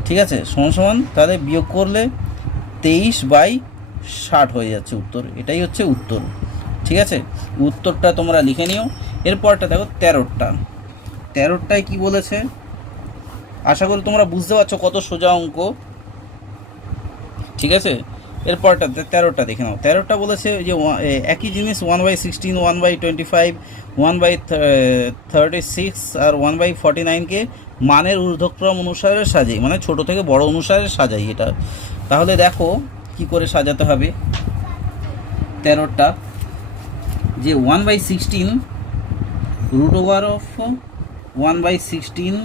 ঠিক আছে, সমান সমান তাহলে বিয়োগ করলে 23/60 হয়ে যাচ্ছে উত্তর। এটাই হচ্ছে উত্তর। ঠিক আছে, উত্তরটা তোমরা লিখে নিও। এরপরটা দেখো 13টায় কি বলেছে, আশা করি তোমরা বুঝতে পারছো কত সোজা অঙ্ক। ঠিক আছে, এরপরটা 13টা দেখে নাও। 13টা বলেছে যে একই জিনিস 1/16, 1/25, 1/36 আর 1/49কে মানের ঊর্ধ্বক্রম অনুসারে সাজাই, মানে ছোট থেকে বড় অনুসারে সাজাই এটা। তাহলে দেখো কি করে সাজাতে হবে 13টা, যে 1/16 √(1/16)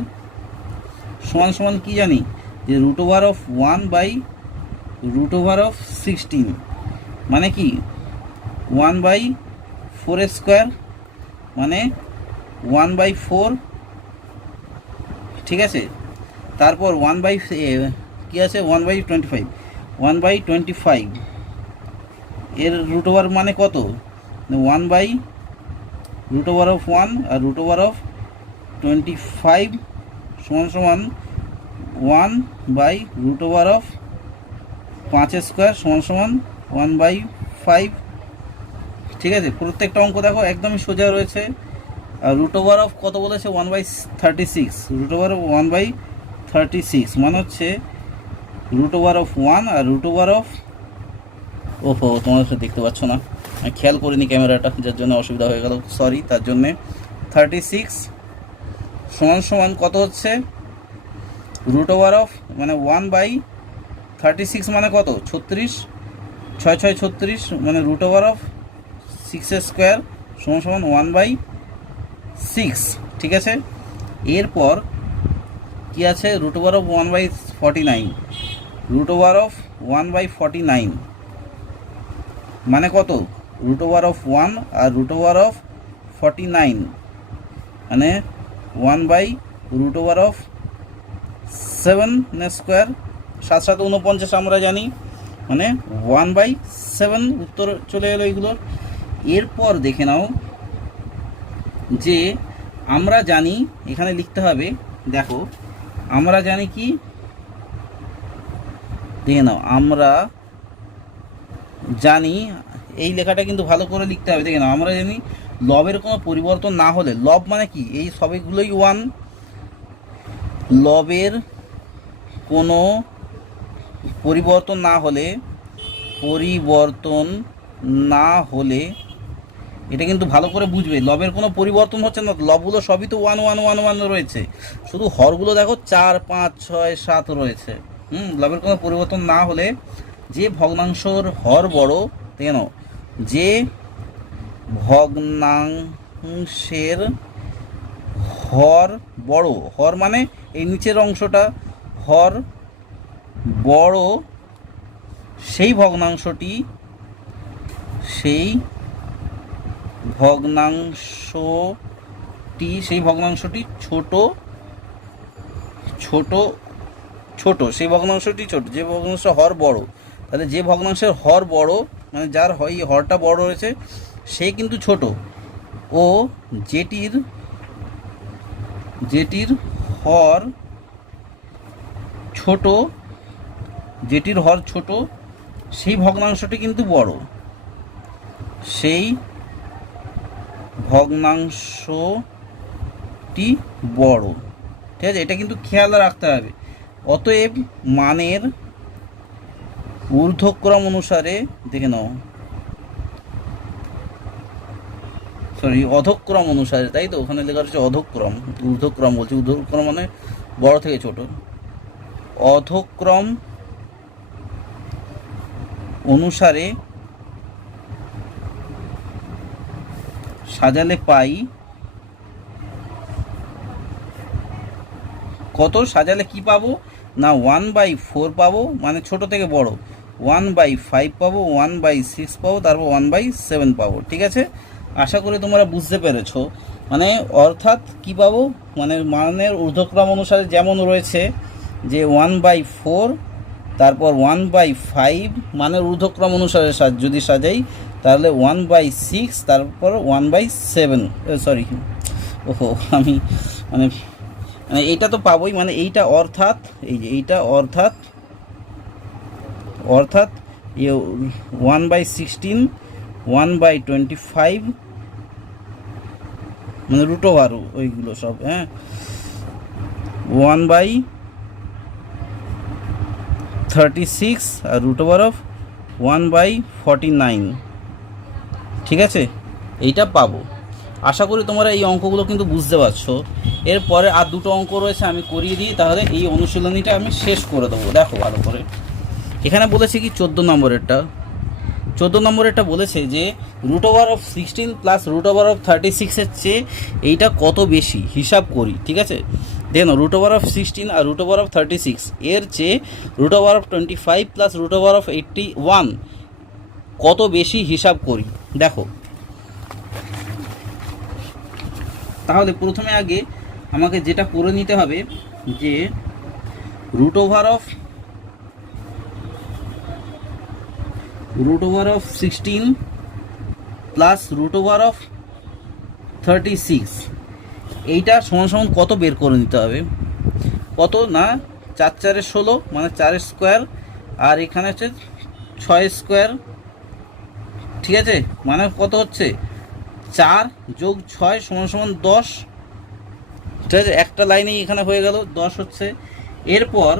সমান সমান কি জানি, যে √(1/√(16) মানে কি 1/4² মানে 1/4। ঠিক আছে, তারপর কি আছে 1/25 এর √(1) মানে কত, 1/√(1) আর √(25 সমান সমান 1/√(5² সমান সমান 1/5। ঠিক আছে, প্রত্যেকটা অঙ্ক দেখো একদমই সোজা রয়েছে। আর √(of) কত বলেছে 1/36, √(1/36 মানে হচ্ছে √(1) আর √(of) ওহো তোমরা দেখতে পাচ্ছ না, আমি খেয়াল করিনি ক্যামেরাটা, যার জন্য অসুবিধা হয়ে গেল, সরি তার জন্যে। 36 সমান সমান কত হচ্ছে √(of) মানে 1/36 মানে কত 36, 6 6 36 মানে √(of) 6² সমান সমান 1/6। ঠিক আছে, এরপর কি আছে √(of) 1/49, √(of) 1/49 মানে কত √(of) 1 আর √(of) 49 মানে 1/√(of) 7² 7 7 49 আমরা জানি, মানে 1/7 উত্তর চলে এলো এইগুলোর। এরপর দেখে নাও যে আমরা জানি, এখানে লিখতে হবে, দেখো আমরা জানি কি, দেখে নাও আমরা জানি, এই লেখাটা কিন্তু ভালো করে লিখতে হবে। দেখে নাও আমরা জানি লবের কোনো পরিবর্তন না হলে, লব মানে কি এই সবগুলোই 1, লবের কোনো পরিবর্তন না হলে এটা কিন্তু ভালো করে বুঝবে, লবের কোনো পরিবর্তন হচ্ছে না, লবগুলো সবই তো 1 1 1 1 রয়েছে, শুধু হরগুলো দেখো 4 5 6 7 রয়েছে। লবের কোনো পরিবর্তন না হলে যে ভগ্নাংশর হর বড়, দেখে নাও যে ভগ্নাংশের হর বড়, হর মানে এই নিচের অংশটা হর বড়, সেই ভগ্নাংশটি ছোট, সেই ভগ্নাংশটি ছোট, যে ভগ্নাংশ হর বড়, তাহলে যে ভগ্নাংশের হর বড় মানে যার হয় হরটা বড় রয়েছে সে কিন্তু ছোট, ও যেটির হর ছোট সেই ভগ্নাংশটি কিন্তু বড়, সেই ভগ্নাংশটি বড়। ঠিক আছে, এটা কিন্তু খেয়াল রাখতে হবে। অতএব মানের ঊর্ধ্বক্রম অনুসারে, দেখে নাও সরি অধক্রম অনুসারে, তাই তো ওখানে লেখা হচ্ছে অধক্রম, ঊর্ধ্বক্রম বলছি, ঊর্ধ্বক্রম মানে বড় থেকে ছোট, অধক্রম অনুসারে সাজালে পাই কত, সাজালে কি পাবো না 1/4 পাবো, মানে ছোট থেকে বড় 1/5 পাবো, 1/6 পাবো, তারপর 1/7 পাবো। ঠিক আছে, আশা করি তোমরা বুঝতে পেরেছো। মানে অর্থাৎ কি পাবো, মানে মানের ঊর্ধ্বক্রম অনুসারে যেমন রয়েছে যে 1/4, তারপর 1/5 মানের ঊর্ধ্বক্রম অনুসারে যদি সাজাই তাহলে 1/6, তারপর 1/7, সরি ওহো আমি মানে মানে এইটা তো পাবোই, মানে এইটা অর্থাৎ এই যে এইটা অর্থাৎ 1/16, 1/25, মানে √, ওইগুলো সব, হ্যাঁ 1/36 আর √1/49। ঠিক আছে, এইটা পাবো। আশা করি তোমরা এই অঙ্কগুলো কিন্তু বুঝতে পারছো। এরপরে আর দুটো অঙ্ক রয়েছে, আমি করিয়ে দিই, তাহলে এই অনুশীলনীটা আমি শেষ করে দেবো। দেখো ভালো করে, এখানে বলেছে কি 14 নম্বরেরটা বলেছে যে √16 প্লাস √36 এর চেয়ে এইটা কত বেশি হিসাব করি। ঠিক আছে, দেখো √16 আর √36 এর চেয়ে √25 প্লাস √81 কত বেশি হিসাব করি। দেখো তাহলে প্রথমে আগে আমাকে যেটা করে নিতে হবে যে √16 প্লাস √36 এইটা সমান সমান কত বের করে নিতে হবে। কত না 4 4 16, মানে 4 স্কোয়ার, আর এখানে হচ্ছে 6 স্কোয়ার। ঠিক আছে, মানে কত হচ্ছে 4 যোগ 6 সমান সমান 10। ঠিক আছে, একটা লাইনেই এখানে হয়ে গেল 10 হচ্ছে। এরপর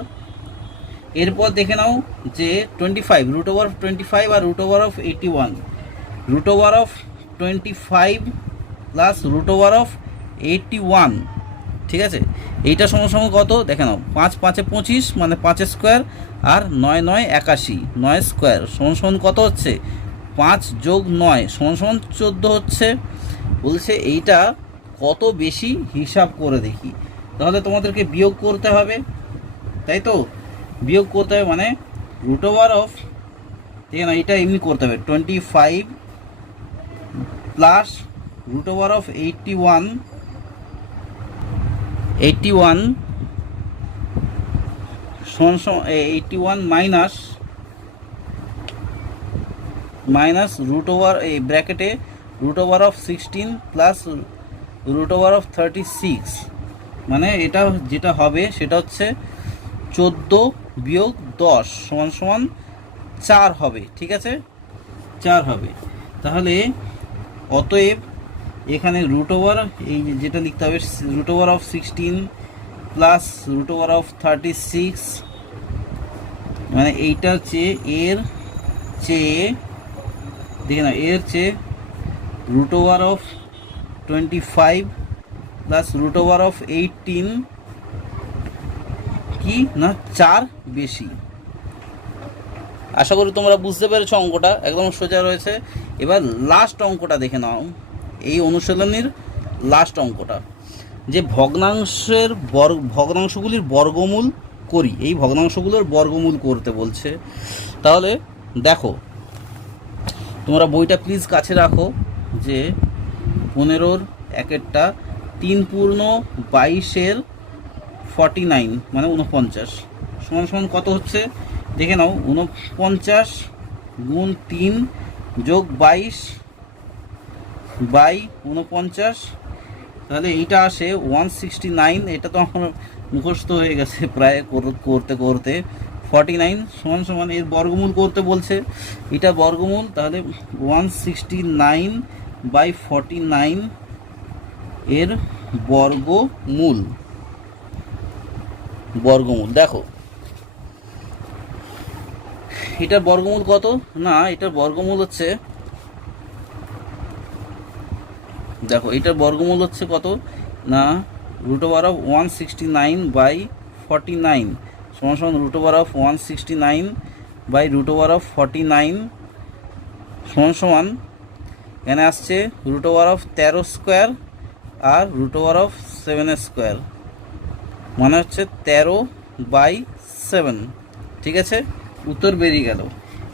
দেখে নাও যে 25, √25 আর √81, √25 প্লাস √81। ঠিক আছে, এইটা সমান সমান কত দেখে নাও, 5 5 25, মানে 5 স্কোয়ার, আর 9 9 81, 9 স্কোয়ার সমান সমান কত হচ্ছে 5 যোগ 9 সমান সমান 14 হচ্ছে। বলছে এইটা কত বেশি হিসাব করে দেখি। তাহলে তোমাদেরকে বিয়োগ করতে হবে, তাই তো, বিয়োগ করতে হবে, মানে ঠিক না, এটা এমনি করতে হবে 25 প্লাস √81 81 মাইনাস এই ব্র্যাকেটে √16 প্লাস √36, মানে এটা যেটা হবে সেটা হচ্ছে 14 বিয়োগ 10 সমান সমান 4 হবে। ঠিক আছে, 4 হবে। তাহলে অতএব এখানে এই যেটা লিখতে হবে √16 প্লাস √36, মানে এইটার চেয়ে এর চেয়ে দেখে না, এর চেয়ে √25 প্লাস √18 কি না 4 বেশি। আশা করি তোমরা বুঝতে পেরেছো, অঙ্কটা একদম সোজা রয়েছে। এবার লাস্ট অঙ্কটা দেখে নাও, এই অনুশীলনীর লাস্ট অঙ্কটা, যে ভগ্নাংশগুলির বর্গমূল করি, এই ভগ্নাংশগুলোর বর্গমূল করতে বলছে। তাহলে দেখো তোমরা বইটা প্লিজ কাছে রাখো, যে 15-র 1-এরটা 3 পূর্ণ 22-এর 49, মানে 49 সমান সমান কত হচ্ছে দেখে নাও, 49 গুণ 3 যোগ 22 বাই 49, তাহলে এইটা আসে 169। এটা তো আমার মুখস্থ হয়ে গেছে প্রায় করতে করতে। 49 সমান সমান এর বর্গমূল করতে বলছে, এটা বর্গমূল, তাহলে 169/49 এর বর্গমূল। দেখো এটার বর্গমূল কত না, এটার বর্গমূল হচ্ছে, দেখো এটার বর্গমূল হচ্ছে কত না √169/49 সমান সমান √169/49 সমান সমান এখানে আসছে রুট ওভার অফ 13 স্কোয়ার আর রুট ওভার অফ 7 স্কোয়ার, মানে হচ্ছে 13/7। ঠিক আছে, উত্তর বেরিয়ে গেল।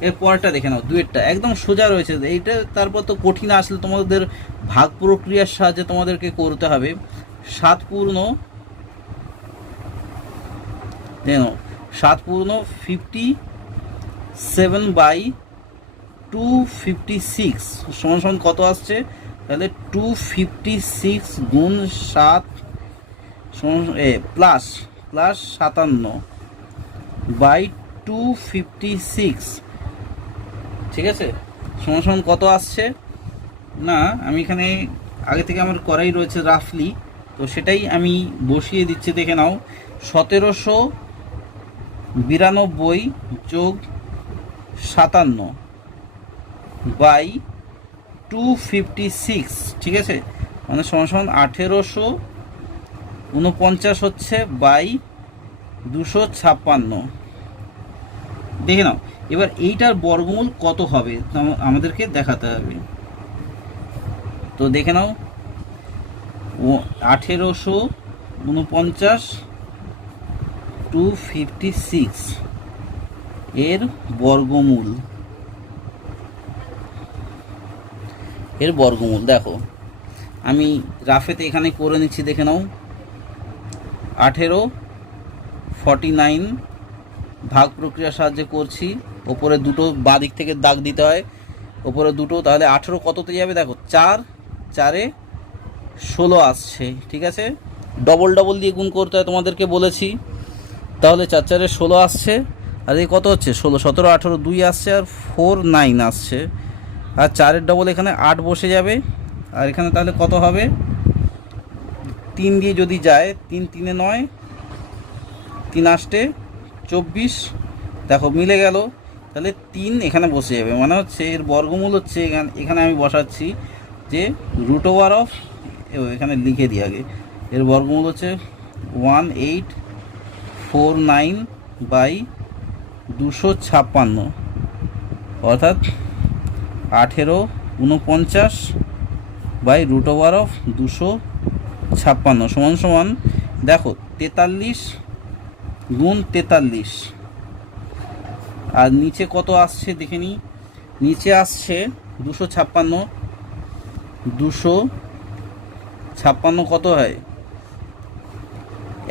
এর পরটা দেখে নাও, দুয়েরটা একদম সোজা রয়েছে এইটা। তারপর তো কঠিন আসলে তোমাদের ভাগ প্রক্রিয়ার সাহায্যে তোমাদেরকে করতে হবে। 7 পূর্ণ 57/256 সমান সমান কত আসছে? তাহলে 256 গুণ 7 প্লাস 57/256, ঠিক আছে, সমান সমান কত আসছে? না, আমি এখানে আগে থেকে আমার করাই রয়েছে রাফলি, তো সেটাই আমি বসিয়ে দিচ্ছি। দেখে নাও, 1792 যোগ 57/256, ঠিক আছে, মানে সমান সমান 1849 হচ্ছে বাই 256। দেখে নাও, এবার এইটার বর্গমূল কত হবে আমাদেরকে দেখাতে হবে। তো দেখে নাও, 1849 256 এর বর্গমূল, দেখো আমি রাফেতে এখানে করে নিচ্ছি। দেখে নাও, 1849 ভাগ প্রক্রিয়ার সাহায্যে করছি। ওপরে দুটো বাঁ দিক থেকে দাগ দিতে হয়, ওপরে দুটো, তাহলে 18 কততে যাবে? দেখো 4 4 16 আসছে, ঠিক আছে, ডবল দিয়ে গুণ করতে হয় তোমাদেরকে বলেছি। তাহলে 4 4 16 আসছে, আর এই কত হচ্ছে? 16 17 18 2 আসছে, আর 4 9 আসছে, আর 4-এর ডবল এখানে 8 বসে যাবে। আর এখানে তাহলে কত হবে? 3 দিয়ে যদি যায়, 3 3 9, 3 8 24, দেখো মিলে গেল। তাহলে 3 এখানে বসে যাবে, মানে হচ্ছে এর বর্গমূল হচ্ছে এখানে আমি বসাচ্ছি যে রুট ওভার অফ, এখানে লিখে দিই আগে, এর বর্গমূল হচ্ছে 1849/256, অর্থাৎ 1849 রুট ওভার অফ 256 সমান সমান, দেখো 43 গুণ 43। আর নিচে কত আসছে দেখে নিই, নিচে আসছে 256 কত হয়?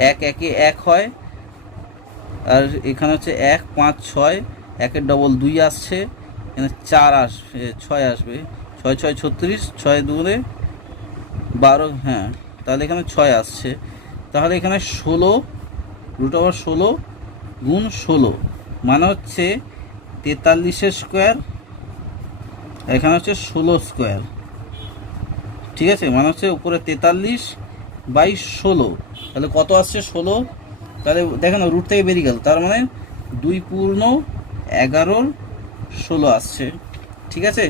1 1 1 হয়, আর এখানে হচ্ছে 1 5 6, 1-এর ডবল 2 আসছে, এখানে 4 আসবে, 6 আসবে, 6 6 36, 6 2 12, হ্যাঁ, তাহলে এখানে 6 আসছে। তাহলে এখানে 16 রুট ওভার 16 গুণ 16, মানে হচ্ছে 43 স্কোয়ার, এখানে হচ্ছে 16 স্কোয়ার, ঠিক আছে, মানে হচ্ছে উপরে 43/16, তাহলে কত আসছে? 16। তাহলে দেখেন রুট থেকে বেরিয়ে গেল, তার মানে 2 পূর্ণ 11 16 আসছে, ঠিক আছে।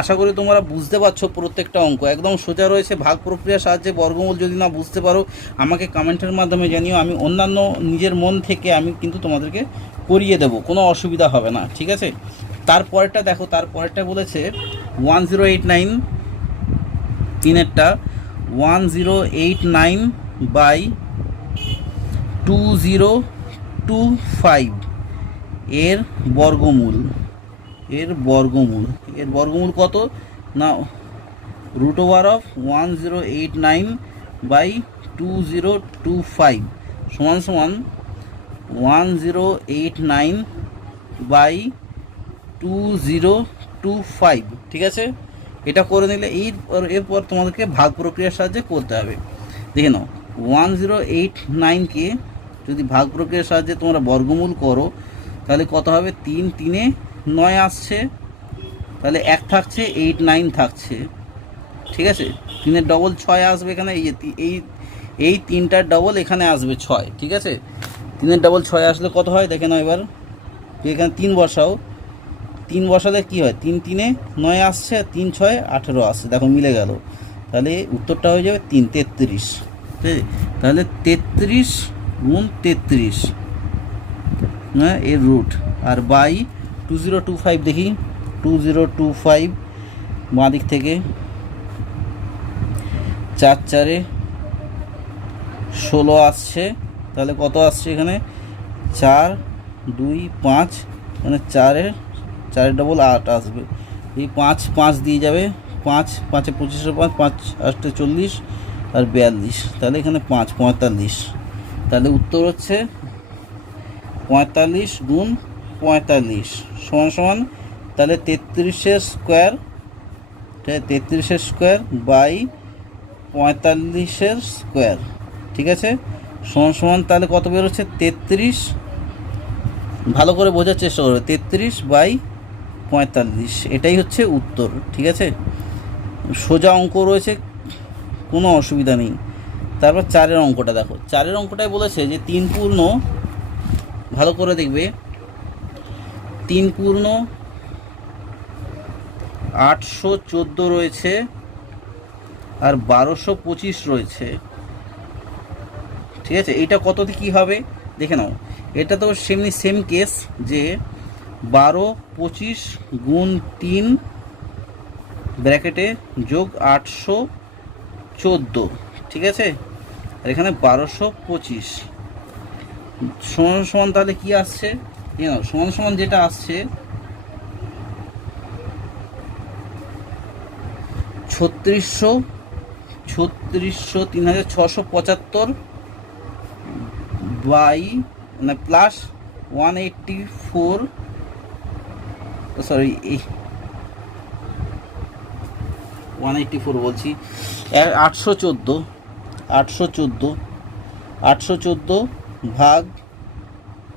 আশা করি তোমরা বুঝতে পারছো, প্রত্যেকটা অঙ্ক একদম সোজা রয়েছে। ভাগ প্রক্রিয়ার সাহায্যে বর্গমূল যদি না বুঝতে পারো, আমাকে কমেন্টের মাধ্যমে জানিও, আমি অন্যান্য নিজের মন থেকে আমি কিন্তু তোমাদেরকে করিয়ে দেব, কোনো অসুবিধা হবে না, ঠিক আছে। তারপরেরটা দেখো, তারপরেরটা বলেছে 1089, তিনেরটা 1089/2025 এর বর্গমূল, এর বর্গমূল কত? না, রুট ওভার অফ 1089/2025 সমান সমান 1089/2025, ঠিক আছে। এটা করে নিলে এরপর তোমাদেরকে ভাগ প্রক্রিয়ার সাহায্যে করতে হবে। দেখে নাও, 1089কে যদি ভাগ প্রক্রিয়ার সাহায্যে তোমরা বর্গমূল করো, তাহলে কত হবে? 3 3 9 আসছে, তাহলে 1 থাকছে, 8 9 থাকছে, ঠিক আছে। 3-এর ডবল 6 আসবে এখানে, এই 3টার ডবল এখানে আসবে 6, ঠিক আছে। 3-এর ডবল 6 আসলে কত হয় দেখে নাও। এবার এখানে 3 বসাও, 3 বসালে কি হয়? 3 3 9 আসছে, 3 6 18 আসছে, দেখো মিলে গেল। তাহলে উত্তরটা হয়ে যাবে 3 33, ঠিক আছে। তাহলে 33 গুণ 33, হ্যাঁ, এর রুট, আর বাই 2025, দেখি 2025 বাঁ দিক থেকে 4 4 16 আসছে, তাহলে কত আসছে এখানে 4 2 5, মানে 4 ডবল 8 আসবে। এই 5 5 দিয়ে যাবে, 5 5 25 5 5 8 40 আর 42, তাহলে এখানে 5 45। তাহলে উত্তর হচ্ছে 45 গুণ 45 সমান সমান, তাহলে 33 স্কোয়ার, 33 স্কোয়ার বাই 45 স্কোয়ার, ঠিক আছে, সমান সমান তাহলে কত বেরোচ্ছে 33, ভালো করে বোঝার চেষ্টা করবে, 33 বাই 45, এটাই হচ্ছে উত্তর। ঠিক আছে, সোজা অঙ্ক রয়েছে, কোনো অসুবিধা নেই। তারপর 4 অঙ্কটা দেখো, 4 অঙ্কটাই বলেছে যে 3 পূর্ণ, ভালো করে দেখবে, 3 পূর্ণ 814 রয়েছে আর 1225 রয়েছে। ঠিক আছে, এইটা কততে কি হবে দেখে নাও। এটা তো সেম কেস, যে 12 25 গুণ 3 ব্র্যাকেটে যোগ 814, ঠিক আছে, আর এখানে 1225 সমান সমান, তাহলে কি আসছে সমান সমান যেটা আসছে 3600 3675 বাই না প্লাস 184, সরি 184 বলছি, 814 ভাগ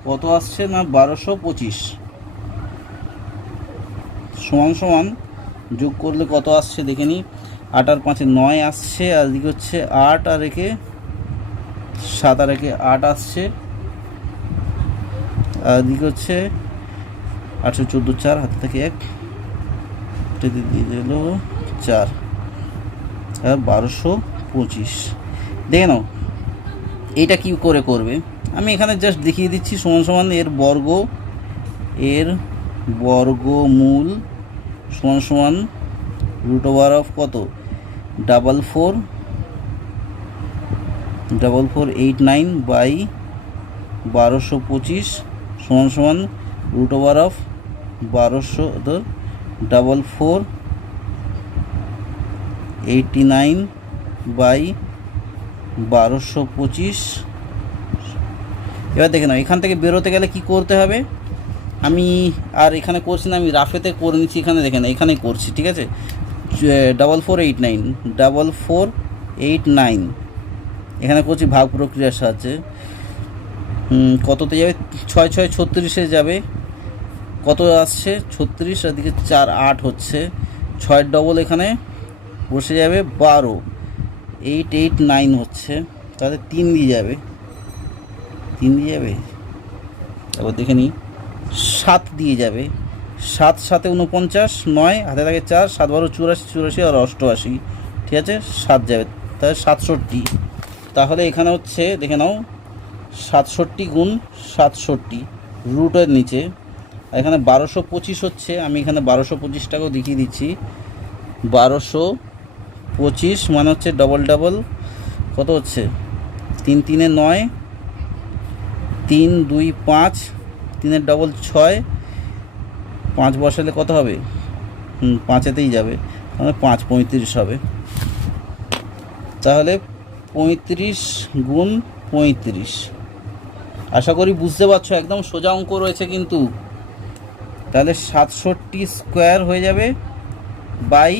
কত আসছে না 1225 সমান সমান, যোগ করলে কত আসছে দেখে নিই, 8 আর 5 9 আসছে, আর এদিকে হচ্ছে 8 আর একে 7 আর একে 8 আসছে, আর এদিকে হচ্ছে 814 4 হাতে থেকে 1 দিয়ে দিল 4 আর 1225। দেখে নাও এইটা কি করে করবে, আমি এখানে জাস্ট দেখিয়ে দিচ্ছি, সমান সমান এর বর্গমূল সমান সমান রুট ওভার অফ কত 4489 বাই 1225 সমান সমান রুট ওভার অফ 4489 বাই 1225। এবার দেখে নাও এখান থেকে বেরোতে গেলে কি করতে হবে, আমি আর এখানে করছি না, আমি রাফেতে করে নিচ্ছি, এখানে দেখে না, এখানেই করছি, ঠিক আছে, 4489 এখানে করছি ভাগ প্রক্রিয়ার সাহায্যে, কততে যাবে 6 6 36 যাবে, কত আসছে 36, আর দিকে 4 8 হচ্ছে, 6 ডবল এখানে বসে যাবে 12, 889 হচ্ছে, তাহলে 3 দিয়ে যাবে, তারপর দেখে নিই 7 দিয়ে যাবে, 7 7 49 9 হাতে থাকে 4, 7 12 84 আর 88, ঠিক আছে, 7 যাবে, তাহলে 67। তাহলে এখানে হচ্ছে দেখে নাও 67 গুণ 67 রুটের নিচে, আর এখানে 1225 হচ্ছে, আমি এখানে 1225টাকেও দেখিয়ে দিচ্ছি, 1225 মানে হচ্ছে ডবল কত হচ্ছে 3 3 9, 3 2 5, 3 ডবল 6, 5 বসালে কত হবে, 5-এতেই যাবে, তাহলে 5 35 হবে, তাহলে 35 গুণ 35। আশা করি বুঝতে পারছো, একদম সোজা অঙ্ক রয়েছে কিন্তু। তাহলে 67 স্কোয়ার হয়ে যাবে বাই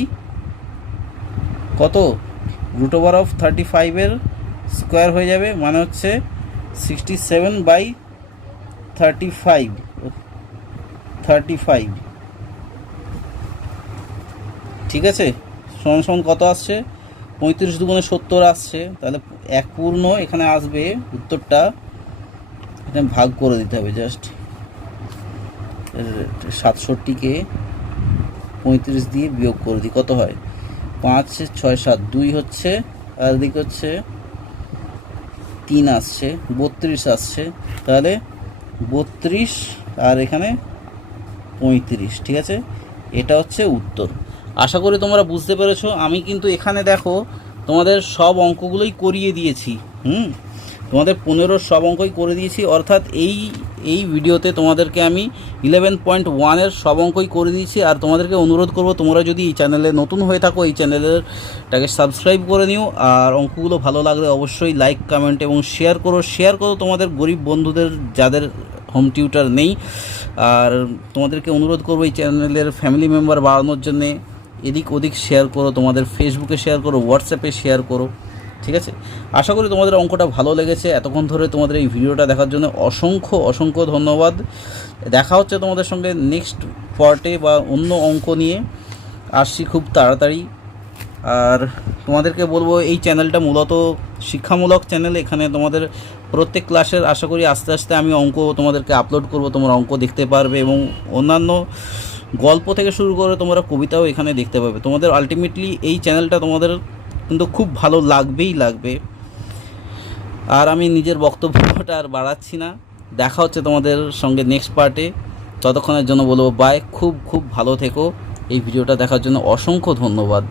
কত রুট ওভার অফ 35 স্কোয়ার হয়ে যাবে, মানে হচ্ছে 67 বাই 35, ঠিক আছে, সমান সমান কত আসছে 35 দুগুণে 70 আসছে, তাহলে 1 পূর্ণ এখানে আসবে উত্তরটা, এখানে ভাগ করে দিতে হবে, জাস্ট 67কে 35 দিয়ে বিয়োগ করে দিই, কত হয় 5 6 7 2 হচ্ছে, আর এদিকে হচ্ছে 3 আসছে, 32 আসছে, তাহলে 32 আর এখানে 35, ঠিক আছে, এটা হচ্ছে উত্তর। আশা করি তোমরা বুঝতে পেরেছো। আমি কিন্তু এখানে দেখো তোমাদের সব অঙ্কগুলোই করিয়ে দিয়েছি। তোমাদের 15 সব অঙ্কই করে দিয়েছি, অর্থাৎ এই ভিডিওতে তোমাদেরকে আমি 11.1-এর সব অঙ্কই করে দিয়েছি। আর তোমাদেরকে অনুরোধ করব, তোমরা যদি এই চ্যানেলে নতুন হয়ে থাকো এই চ্যানেলটাকে সাবস্ক্রাইব করে নিও। আর অঙ্কগুলো ভালো লাগলে অবশ্যই লাইক, কমেন্ট এবং শেয়ার করো তোমাদের গরিব বন্ধুদের, যাদের হোম টিউটার নেই। আর তোমাদেরকে অনুরোধ করবো এই চ্যানেলের ফ্যামিলি মেম্বার বাড়ানোর জন্যে এদিক ওদিক শেয়ার করো, তোমাদের ফেসবুকে শেয়ার করো, হোয়াটসঅ্যাপে শেয়ার করো, ঠিক আছে? আশা করি তোমাদের অঙ্কটা ভালো লেগেছে। এতক্ষণ ধরে তোমাদের এই ভিডিওটা দেখার জন্য অসংখ্য ধন্যবাদ। দেখা হচ্ছে তোমাদের সঙ্গে নেক্সট পার্টে বা অন্য অঙ্ক নিয়ে আসছি খুব তাড়াতাড়ি। আর তোমাদেরকে বলবো এই চ্যানেলটা মূলত শিক্ষামূলক চ্যানেল। এখানে তোমাদের প্রত্যেক ক্লাসের আশা করি আস্তে আস্তে আমি অঙ্ক তোমাদেরকে আপলোড করব, তোমরা অঙ্ক দেখতে পারবে এবং অন্যান্য গল্প থেকে শুরু করে তোমরা কবিতাও এখানে দেখতে পাবে। তোমাদের আলটিমেটলি এই চ্যানেলটা তোমাদের কিন্তু খুব ভালো লাগবে। আর আমি নিজের বক্তব্যটা আর বাড়াচ্ছি না, দেখা হচ্ছে তোমাদের সঙ্গে নেক্সট পার্টে। ততক্ষণের জন্য বলবো বাই, খুব ভালো থেকো। এই ভিডিওটা দেখার জন্য অসংখ্য ধন্যবাদ।